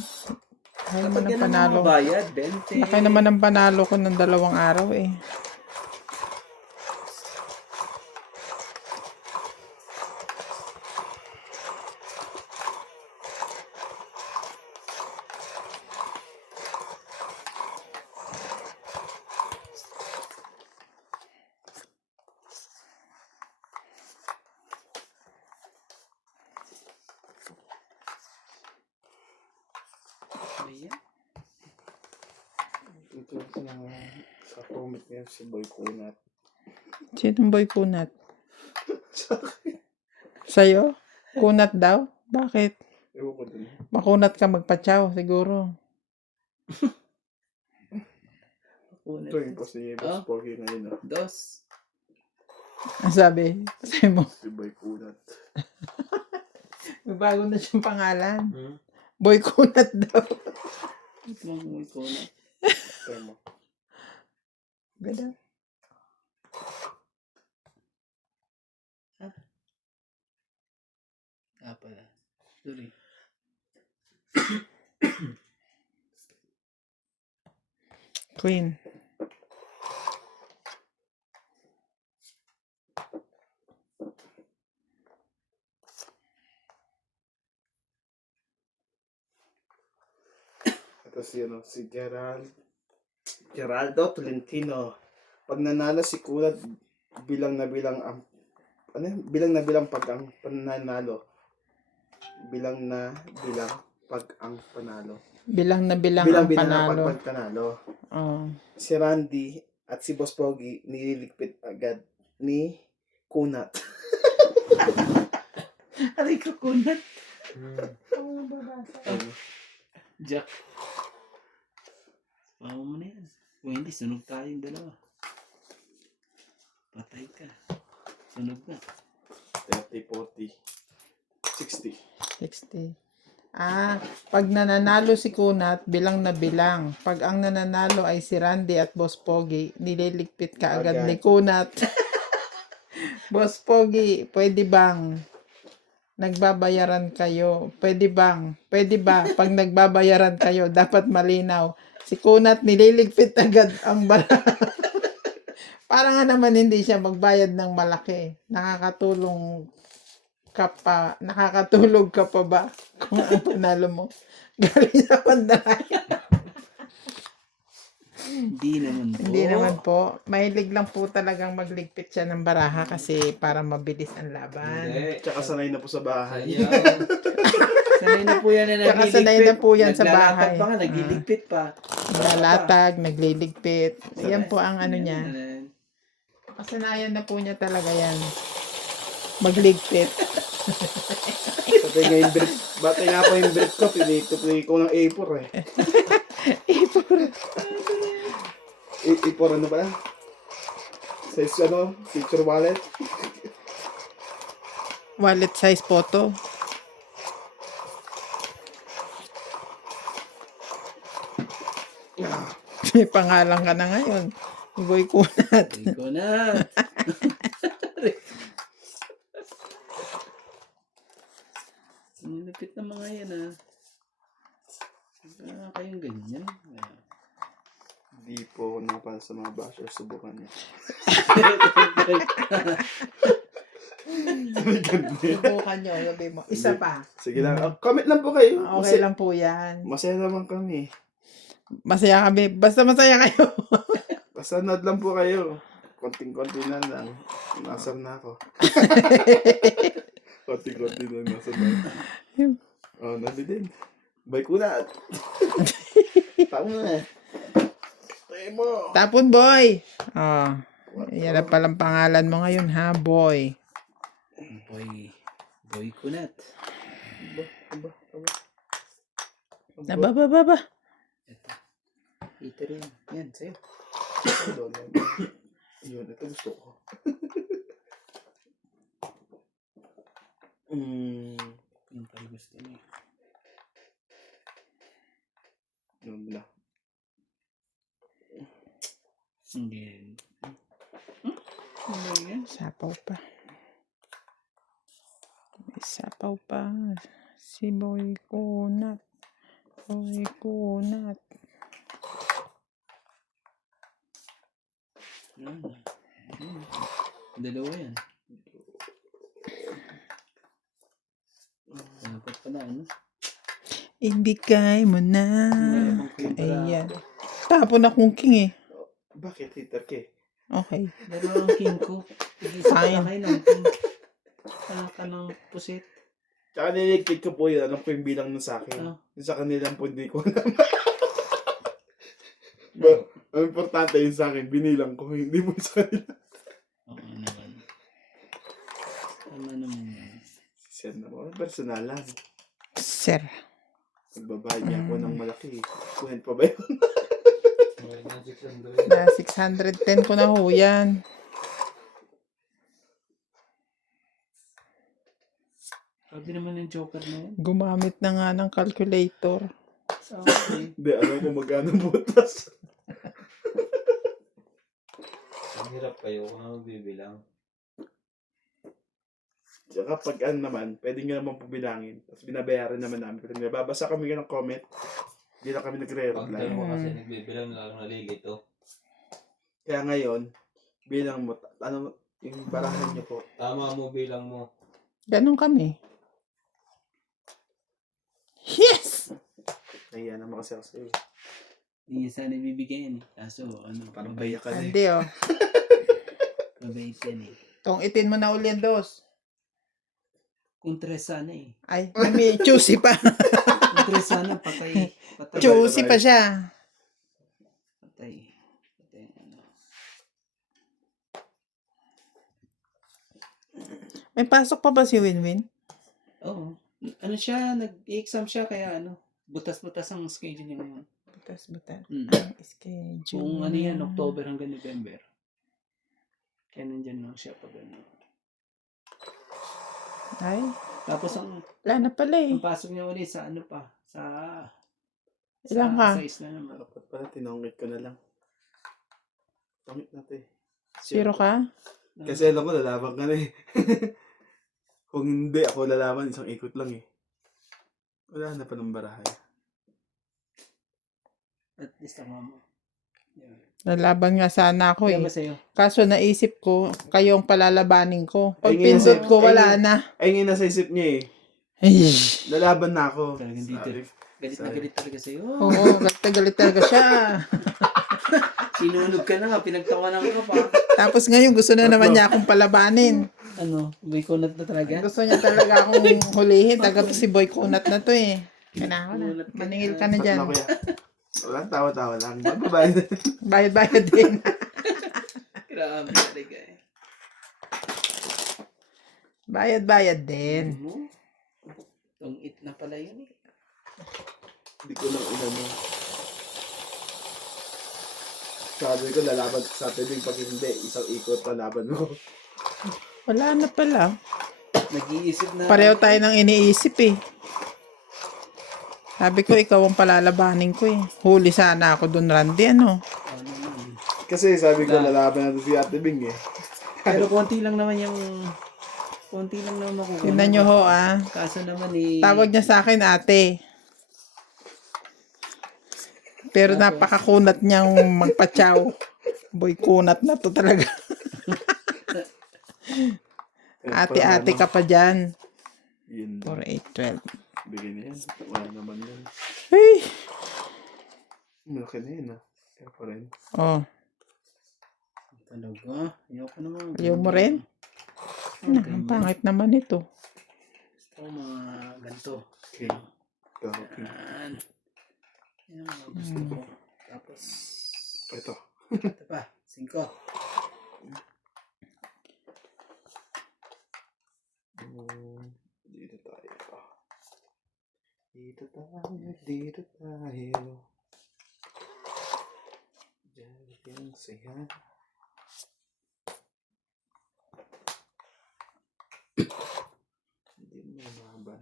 Kaya naman ang panalo. Bayad, 20. Kaya naman ang panalo ko ng 2 araw eh. Ayan. Ito sa comment niya si Boy Kunat. Sinong boy kunat? Sa'yo? Kunat daw? Bakit? Ewan ko dun. Makunat ka magpatsaw siguro. Ito yung post ni Boss Pogi ngayon. Dos. Ang sabi mo, Si Boy Kunat. may bago na siyang pangalan. Hmm? Boy kunat daw. Ito lang kung ikaw na. Ito mo. Ganda. Pala. Sorry. Queen. Ito si Geraldo Tolentino. Pag nanalo si Kunat, bilang na bilang ang bilang na bilang pag ang pananalo. Bilang na bilang pag ang panalo. Bilang na bilang Bilang ang na panalo. pag panalo. Oh. Si Randy at si Boss Pogi nililigpit agad ni Kunat. Aray ko kunat. Jack. Paano mo na yan? Kung hindi, sunog tayong dalawa. Patay ka. Sunog na. 30, 40, 60. 60. Pag nananalo si Kunat, bilang na bilang. Pag ang nananalo ay si Randy at Boss Pogi, nililigpit ka agad ni Kunat. Boss Pogi, pwede bang nagbabayaran kayo? Pwede bang? Pwede ba? Pag nagbabayaran kayo, dapat malinaw. Si Kunat nililigpit agad ang bala. Para nga naman hindi siya magbayad ng malaki. Nakakatulog ka pa ba kung ang panalo mo galing sa pandayan? Hindi naman po. Hindi naman po. Mahilig lang po talagang magligpit siya ng baraha kasi para mabilis ang laban. Hindi. Tsaka sanay na po sa bahay. Sayang. Sanay na po yan na Tsaka sanay na po yan sa Naglalatag bahay. pa nga, nagliligpit pa. Nalatag, nagliligpit. Yan po ang ano niya. Yan. Kasanayan na po niya talaga yan. Magligpit. Pati nga yung brief. Bati nga pa yung brief ko. Pinituloy ko ng A4 eh. A4 ano ba? Size ano? Picture wallet. Wallet size photo. May pangalan ka na ngayon. Boy Kunat. Ikaw na. Nilapit na mga yan kayong ganyan. Hindi po ako napala sa mga bashers. Subukan niya. Subukan nyo. Sabi mo. Isa pa. Sige lang. Comment lang po kayo. Okay lang po yan. Masaya naman kami. Masaya kami. Basta masaya kayo. Basta nod lang po kayo. Konting-konti na lang. Nasar na ako. Konting-konti na nasar na ako. Oh, nabi din. Bay kunat. Tama na. Tayo mo. Tapon boy. Oh. Yan na palang pangalan mo ngayon ha, boy. Boy Kunat. Nabababa. Ito. Ito rin. Yan, sa'yo. Yun, ito gusto ko. Yung pala gusto niya. Yun na. Hindi. Ano yan? Sapaw pa. May sapaw pa. Si Boy Kunat. Boy Kunat. Yan. Dalawa yan. Dapat pala, ano? Ibigay mo na. Ayan. Tapon akong king eh. Bakit hater ka? Okay. Dalawang king ko. Isa Fine. pala kayo ng king. Ka ng pusit. Tsaka niligpit ko po yun. Alam ko yung bilang nun sa akin. Ah. Yung sa kanilang po hindi ko alam. Ang importante yun sa akin. Binilang ko. Hindi mo sa kanila. Oo naman. Tama naman yan. Sir naman. Personalan. Sir. Nagbabayad niya ako ng malaki. Kuhin pa ba yun? Na 610 ko na ho yan. Sabi naman ng Joker na yan. Gumamit na nga ng calculator. Okay. Hindi, alam ko magkano butas. Ang hirap kayo kung ano magbibilang. Tsaka pag ano naman, pwede nyo naman pabilangin. Tapos binabayaran naman namin. Kasi nababasa kami ng comment. Hindi na kami Pag nagre-reply. dalawa kasi nagbibilang lalo nalilito. Kaya ngayon, bilang mo, ano, yung barahan nyo po. Tama mo bilang mo. Ganon kami. Yes! Nahiya naman kasi ako sa'yo. Hindi niya sana ibibigay yan eh. Kaso, ano, Parang bayak ka na eh. Hindi oh. mabait yan eh. Tong itin mo na uli yan, dos. Kung tres sana eh. Ay, may choosy pa. Kung tres sana, patay. Patay. Choosy pa siya. Patay. Patay. Ano. May pasok pa ba si Winwin? Oo. Ano siya, nag-exam siya kaya ano, butas-butas ang schedule niya ngayon. Butas. Mm. Ang schedule. Kung ano yan, October hanggang November. Kaya nandyan lang siya pag ano. Ay, Tapos ang wala na pala eh. pasok niya ulit sa ano pa, sa Ilan ka? Sa isla naman. Dapat pala, tinongit ko na lang. Tongit natin. Zero ka? Kasi alam ko, lalaban ka na eh. Kung hindi, ako lalaban, isang ikot lang eh. Wala na pa ng barahay. At least tama mo. Lalaban nga sana ako Kaya ba eh. sa'yo? Kaso naisip ko, kayong palalabanin ko. Pag Ay, ngayon pindot nasa- ko, ay, wala ngayon- na. Ay, ngayon nasa isip niya eh. Ay. Lalaban na ako. Talagang dito. Sabi. Galit na Sorry. galit talaga sa'yo. Oo, galit talaga siya. Sinunog ka na nga, pinagtawanan ka pa. Tapos ngayon gusto na naman niya akong palabanin. Ano, may kunat na talaga? Gusto niya talaga akong hulihin. Taga si Boy Kunat na to eh. Kailangan na. Kunat ka Maningil na. ka na dyan. Tatlo kuya. Wala, tawa-tawa lang. Magbabayad. Bayad-bayad din. Grabe talaga eh. Bayad-bayad din. Ano? Tungit na pala yun eh. Hindi ko lang inano. Sabi ko, lalaban sa tubig. Pag hindi, isang ikot palaban mo. Wala na pala. Nag-iisip na. Pareho tayo ng iniisip eh. Sabi ko, ikaw ang palalabanin ko eh. Huli sana ako dun, Randy, ano? Ano naman. Kasi sabi ko, lalaban natin si Ate Bing eh. Pero konti lang naman yung... Konti lang naman makukuha. Tignan nyo ho ah. Kaso naman eh... Tawag niya sa akin ate. Pero napakakunat niyang magpatsaw. Boy, kunat na to talaga. Ate-ate ka pa dyan. Yun. 4, 8, 12. Bigay na yan. Wala naman yan. Ay! Malaki na yun ah. Kaya pa rin. Oh, Talaga? Ayoko naman. ayaw mo rin? Ano, ang pangit naman ito. Gusto ko mga ganito. Okay. Okay. Yan. Yan ang gusto ko. Tapos... Ito. Ito pa. 5. Dito tayo. Dito tayo. Dito tayo. Diyan yung saya. Hindi mo mahaban.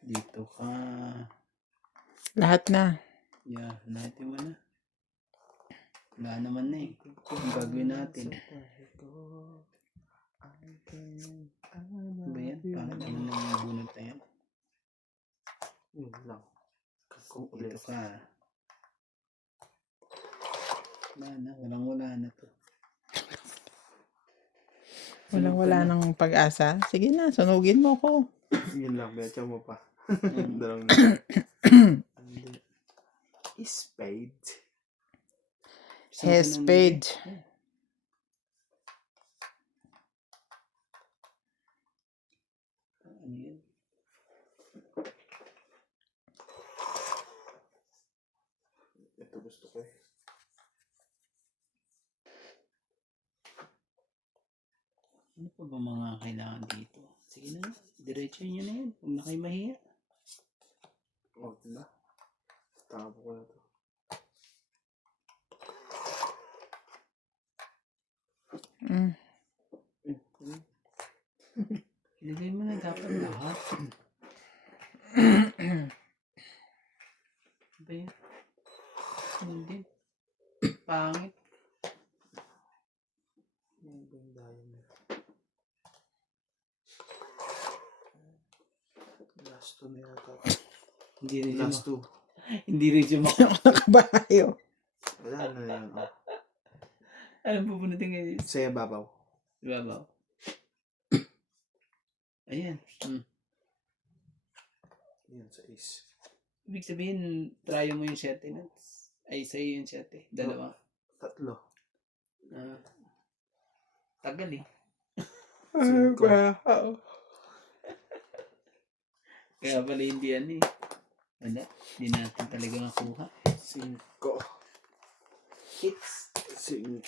Dito ka. Lahat na. Yeah, natin mo na. Wala naman na eh. Ang gagawin natin. Ano ba yan? Pangit naman ng bunot na yan. Yun lang. Kung ulit. Dito ka. Walang-wala na to. Walang-wala ng pag-asa. Sige na, sunugin mo ko. Yun lang. Betcha mo pa. Mm. Dalawang na. Spade. Spade. Ano yun? Ito gusto ko eh. Ano pa ba mga kailangan dito? Sige na, diretso nyo na yun. Huwag na kayo mahiya. Oh, diba? Tabo ko na to. Mm. Ilagay mo na dapat lahat. Ba yan? Hindi. Pangit. Yung bandayan na. Last two na yata. Hindi rin Last siya, two. hindi rin siya Nakabayo. Wala na yan. Oh. Anong pupunutin ngayon? Sa babaw. Babaw. Ayan. Yan sa ace. Ibig sabihin, try mo yung 7 nuts. Ay, sa'yo yung 7. Dalawa. Tatlo. Tagal eh. Cinco. Kaya pala hindi ano eh. Wala. Hindi natin talaga nakuha. 5. Hits. 5.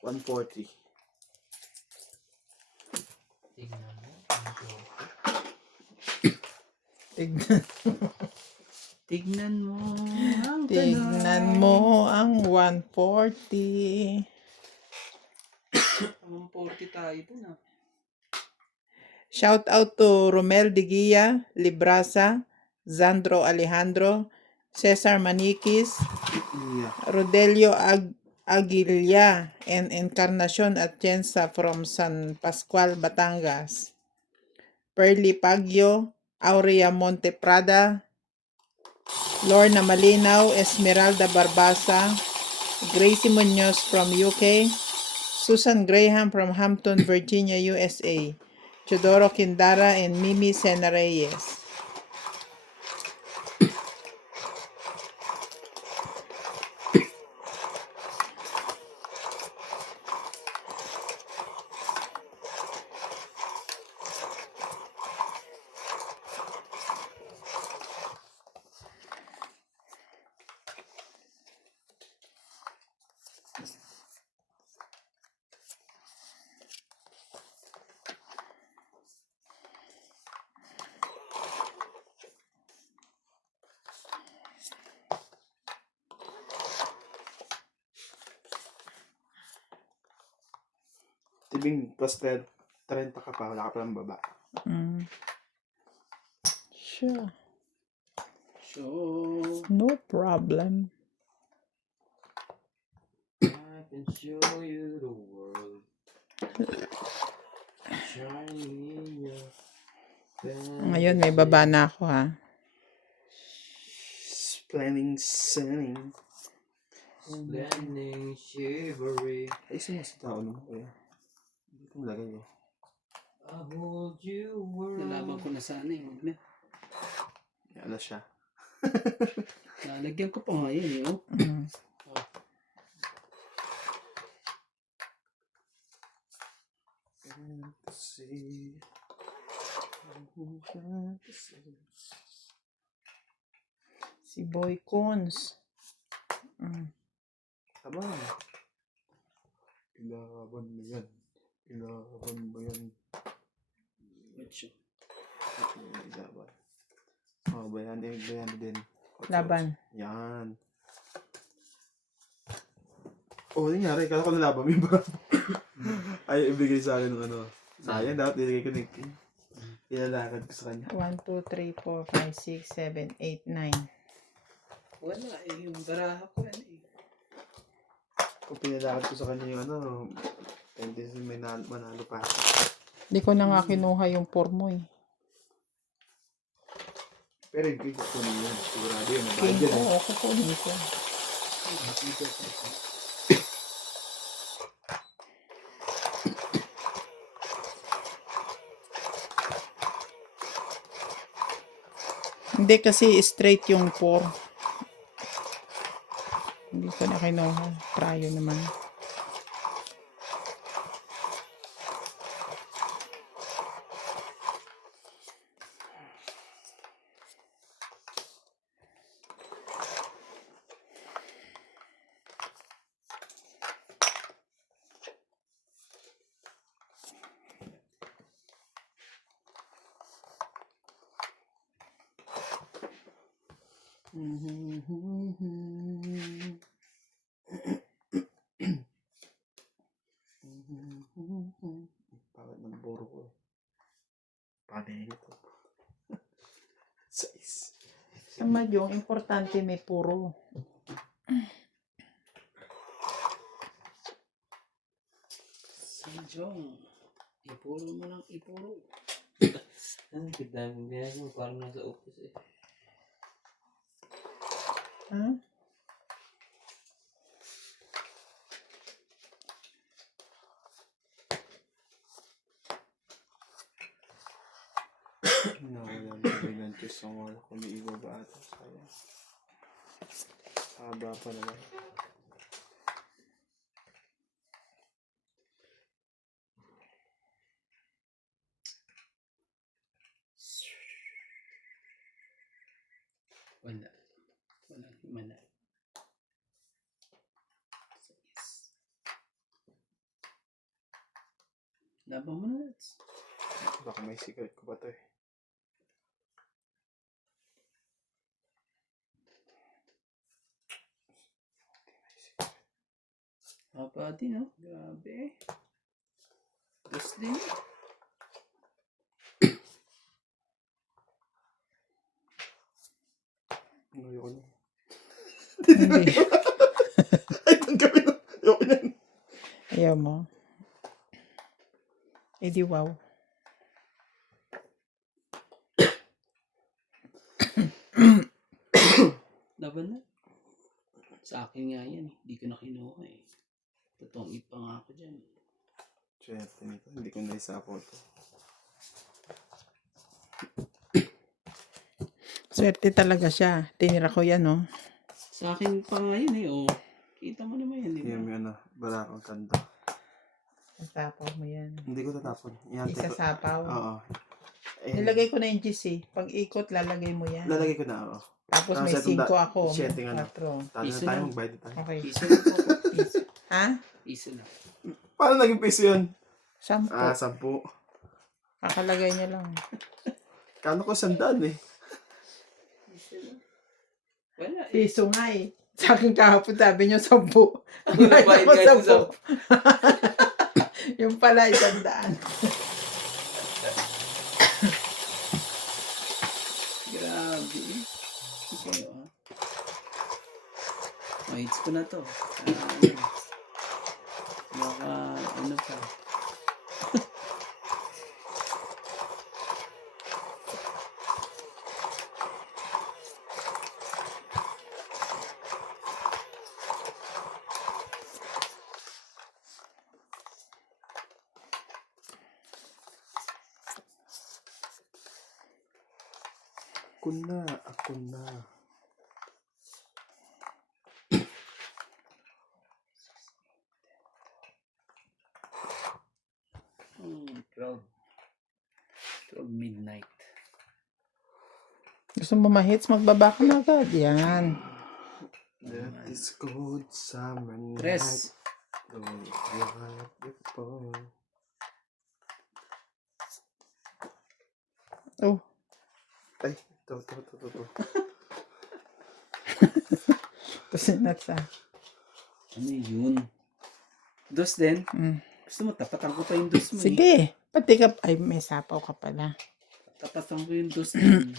140. Tingnan mo. Tignan, Tignan mo. Ang tignan mo ang 140. Ang 40 tayo dun ah. Shout out to Romel De Guia, Librasa, Zandro Alejandro, Cesar Maniquis, Yeah. Rodelio Aguilia, and Encarnacion Atienza from San Pascual, Batangas. Perly Pagyo, Aurea Monte Prada, Lorna Malinaw, Esmeralda Barbasa, Gracie Munoz from UK, Susan Graham from Hampton, Virginia, USA, Chodoro Kindara, and Mimi Sena Reyes. Tibing plus 30 ka pa, wala ka palang baba. Mm. Sure, So, no problem. I can show you the world. Shining in your Ngayon, may baba na ako ha. Planning, sunning. Splending, shivery. Ayusin mo sa tao naman kuya. Hindi ko malagay eh. I hold you world. nalaman ko na sana eh. Huwag na. Ala siya. Lalagyan ko pa nga yun eh. Oh. Mm. Fantasy. Si Boy Cons. Tama. Ilaban mo yan. Ilaban mo yan. What's yun? Ilaban. Oh, bayan din. Laban. Yan. Oh, nangyari. Kala ko nalaban mo yung ba? Ay, ibigay sa akin ng ano. Sayang, dapat nilagay ko na ilalakad ko sa kanya. 1, 2, 3, 4, 5, 6, 7, 8, 9. Wala eh. Yung baraha ko yan eh. Kung pinalakad ko sa kanya yung ano, tendency may manalo pa. Di ko na nga kinuha yung 4 mo eh. Pero yung king ko yun. Sigurado yun. King Nabayad ko, yan eh. ako kunin ko. Hindi kasi straight yung 4. Hindi ko na kinuha. Prayo naman. Bakit ng boro ko? Paano ito? Size. Ang madyong, importante may puro. Sanjong. Ipuro mo lang ipuro. Ang daming ginagawa. Parang nasa office eh. Ha? Nawala na bilang Diyos ang wala ko may iba ba ata sayang. Haba pa naman. Wala. Walang himala. Laban mo na. Baka may secret ko ba to eh. Haba din, no? Grabe. Tapos din. Hindi. Ay, tanggapin na. Ayoko yan. Ayaw mo. Eh di wow. Laban na. Sa akin nga yan eh. Hindi ko na kinuha eh. Totoong ipa nga ako dyan. Swerte nito. Hindi ko naisapo to. Swerte talaga siya. Tinira ko yan, oh. Sa akin pa nga yun eh. Oh. Kita mo naman yan, di ba? Yan yung ano, barakang kanda. Tapaw mo yan. Hindi ko tatapon. Ihantay ko. Isasapaw. Oo. Eh, Nilagay ko na yung GC. Pag ikot, lalagay mo yan. lalagay ko na, oo. Tapos may sa 5 tunda- ako. siyete nga na. 4. Talo na Piso tayo, lang. magbayad na tayo. Okay. Piso na po. Piso. Ha? Piso na. Paano naging piso yun? 10. 10. Kakalagay niya lang. Kano ko 100 eh. Piso na. Wala eh. Piso nga eh. Sa akin kahapon sabi niyo 10. Ang nabayad Ay, kahit sa 10. Yung pala 100. Grabe eh. Okay, oh. Mahids ko na to. Baka ano pa. Ako na. Proud. 12 midnight. Gusto mo mahits, magbaba ka na agad. Yan. That is good summer night. Tres. Don't you have before. Oh. Ay, ito. Kasi nasa. Ano yun? Dos din? Gusto mo, tapatan ko pa yung dos mo eh. Sige. Pati ka. Ay, may sapaw ka pala. Tapatan ko yung dos din.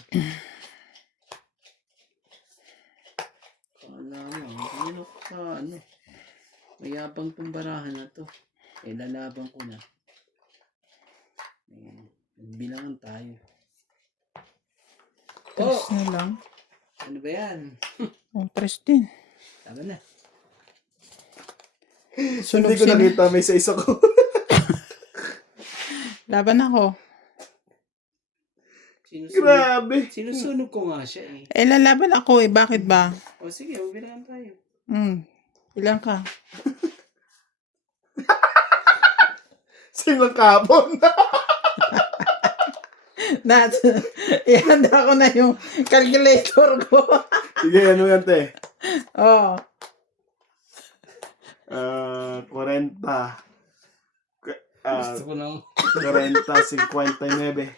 Kala mo, hindi ako ka, ano. Mayabang tong barahan na to. Eh, lalaban ko na. Ayan. Bilangan tayo. Tres na lang. Ano ba yan? Oh, tres din. Tama na. Hindi ko nakita, may sa isa ko. Laban ako. Grabe. Sinusunog ko nga siya eh. Eh, lalaban ako eh. Bakit ba? O sige, magbilangan tayo. Ilan ka? Silang kapon. Nat, ihanda ko na yung calculator ko. Sige, ano yan, te? Oh. 40. Gusto ko lang. 40, 59.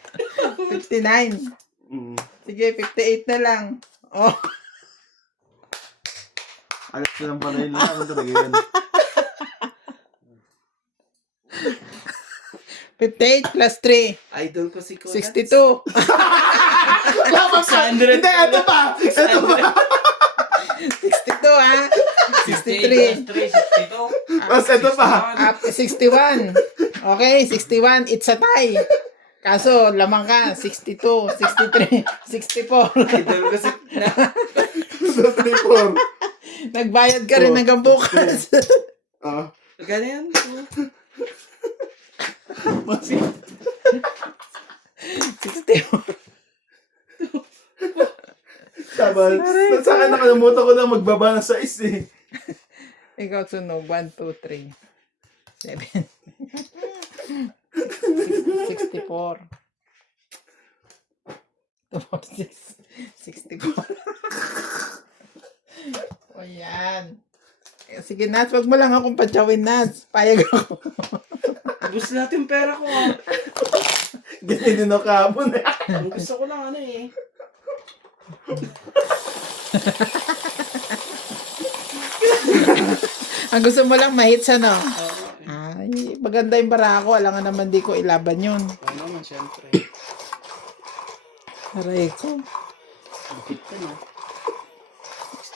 59. Sige, 58 na lang. Oh. Alas na lang pala yun. Ano talaga yun? 58 plus 3. Idol ko si Kuya. 62. Tama ka! Hindi, ito pa! Ito pa! 62 ha? 63. 3, 62. Mas ito pa! 61. Okay, 61. It's a tie. Kaso, lamang ka. 62, 63, 64. Idol ko si... 34. Nagbayad ka rin hanggang bukas. Magkano yan? 61. Tama. Saan nakalimutan ko na magbaba na sa eh. Ikaw sunog. 1, 2, 3. 7. 64. 2, 4, 6. 64. O yan. Sige, Nats. Wag mo lang akong patsawin, Nats. Payag ako. Gusto natin yung pera ko ah. Ganyan din ako kapon eh. Ang gusto ko lang ano eh. Ang gusto mo lang mahits, ano? Oo. Ay, maganda yung bara ko. Alam nga naman di ko ilaban yun. Oo naman, syempre. Aray ko. Bukit ka na.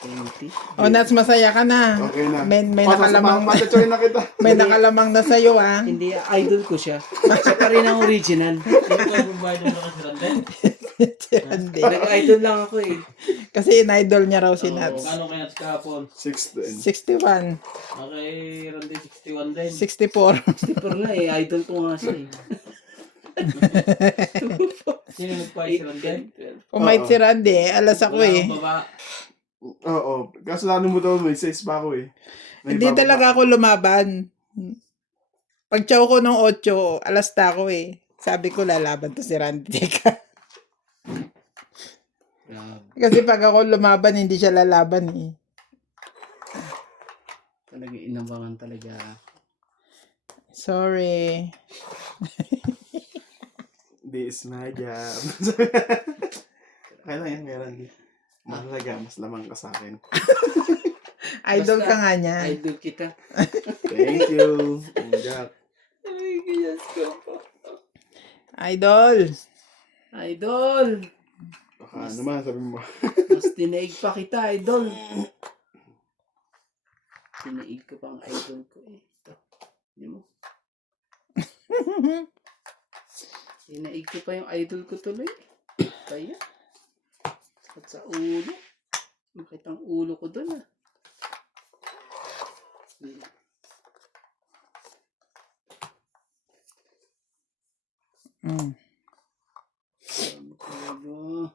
20. O, Nats, masaya ka na. Okay na. May nakalamang, Patatsuhin na kita. may nakalamang na sa'yo, ah. Hindi, idol ko siya. Siya pa rin ang original. Hindi ko magbabayad ng lakas rande. Hindi. Nag-idol lang ako eh. Kasi in-idol niya raw si Oo, Nats. Kano kaya kahapon? 16. 61. Okay, rande 61 din. 64. Super na eh, idol ko nga siya eh. Sino nagpahit si rande? Umait si Randy, alas ako Wala eh. akong baba. Oo. Kaso lalo mo daw, may 6 pa ako eh. May Hindi bababa. talaga ako lumaban. Pag chow ko ng 8, alas na ako eh. Sabi ko, lalaban to si Randy. Teka. Grabe. Kasi pag ako lumaban, hindi siya lalaban eh. Talaga inabangan talaga. Sorry. This is my job. Kaya lang yan, meron. Mahalaga, mas lamang ka sa akin. Idol Basta, ka nga niya. Idol kita. Thank you. Jack. Ay, giyas ko po. Idol. Idol! Baka naman, sabi mo. Mas tinaig pa kita, idol. Tinaig ko pa ang idol ko eh. Ito. Hindi mo. Tinaig ko pa yung idol ko tuloy. Kaya. At sa ulo. Makita ang ulo ko doon ah. Mm. Ano talaga?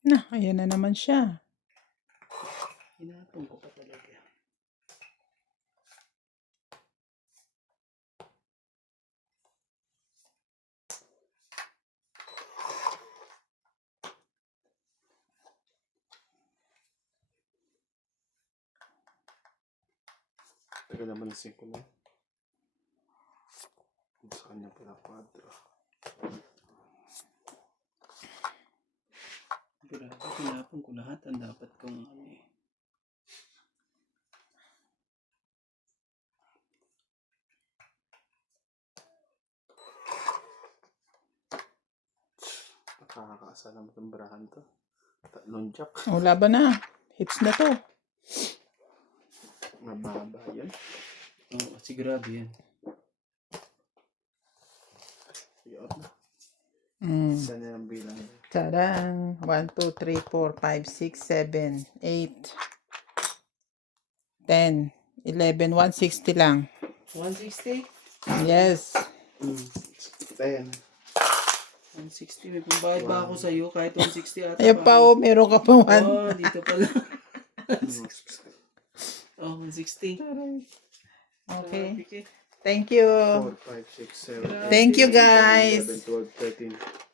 Na, ayan na naman siya. Hinapon ko pa talaga. Taga naman na ko na. Sa kanya pala 4. Grabe, hinapon ko lahat. Ang dapat kong ano eh. Nakakakasa naman itong barahan to. 3 jack. O, laban na. Hits na to. Mababa yan. Oo, kasi grabe yan. Yun. Mm. Isa na yung bilang. Tadang. 1, 2, 3, 4, 5, 6, 7, 8, 10, 11, 160 lang. 160? Yes. 10. 160. May pambayad ba ako sa'yo? Kahit 160 ata. Ayun pa oh, meron ka pa 1. Oh, dito pala. Oh, 160. Okay. Grabe, Thank you. 4, 5, 6, 7. Thank you, guys. 11, 12, 13.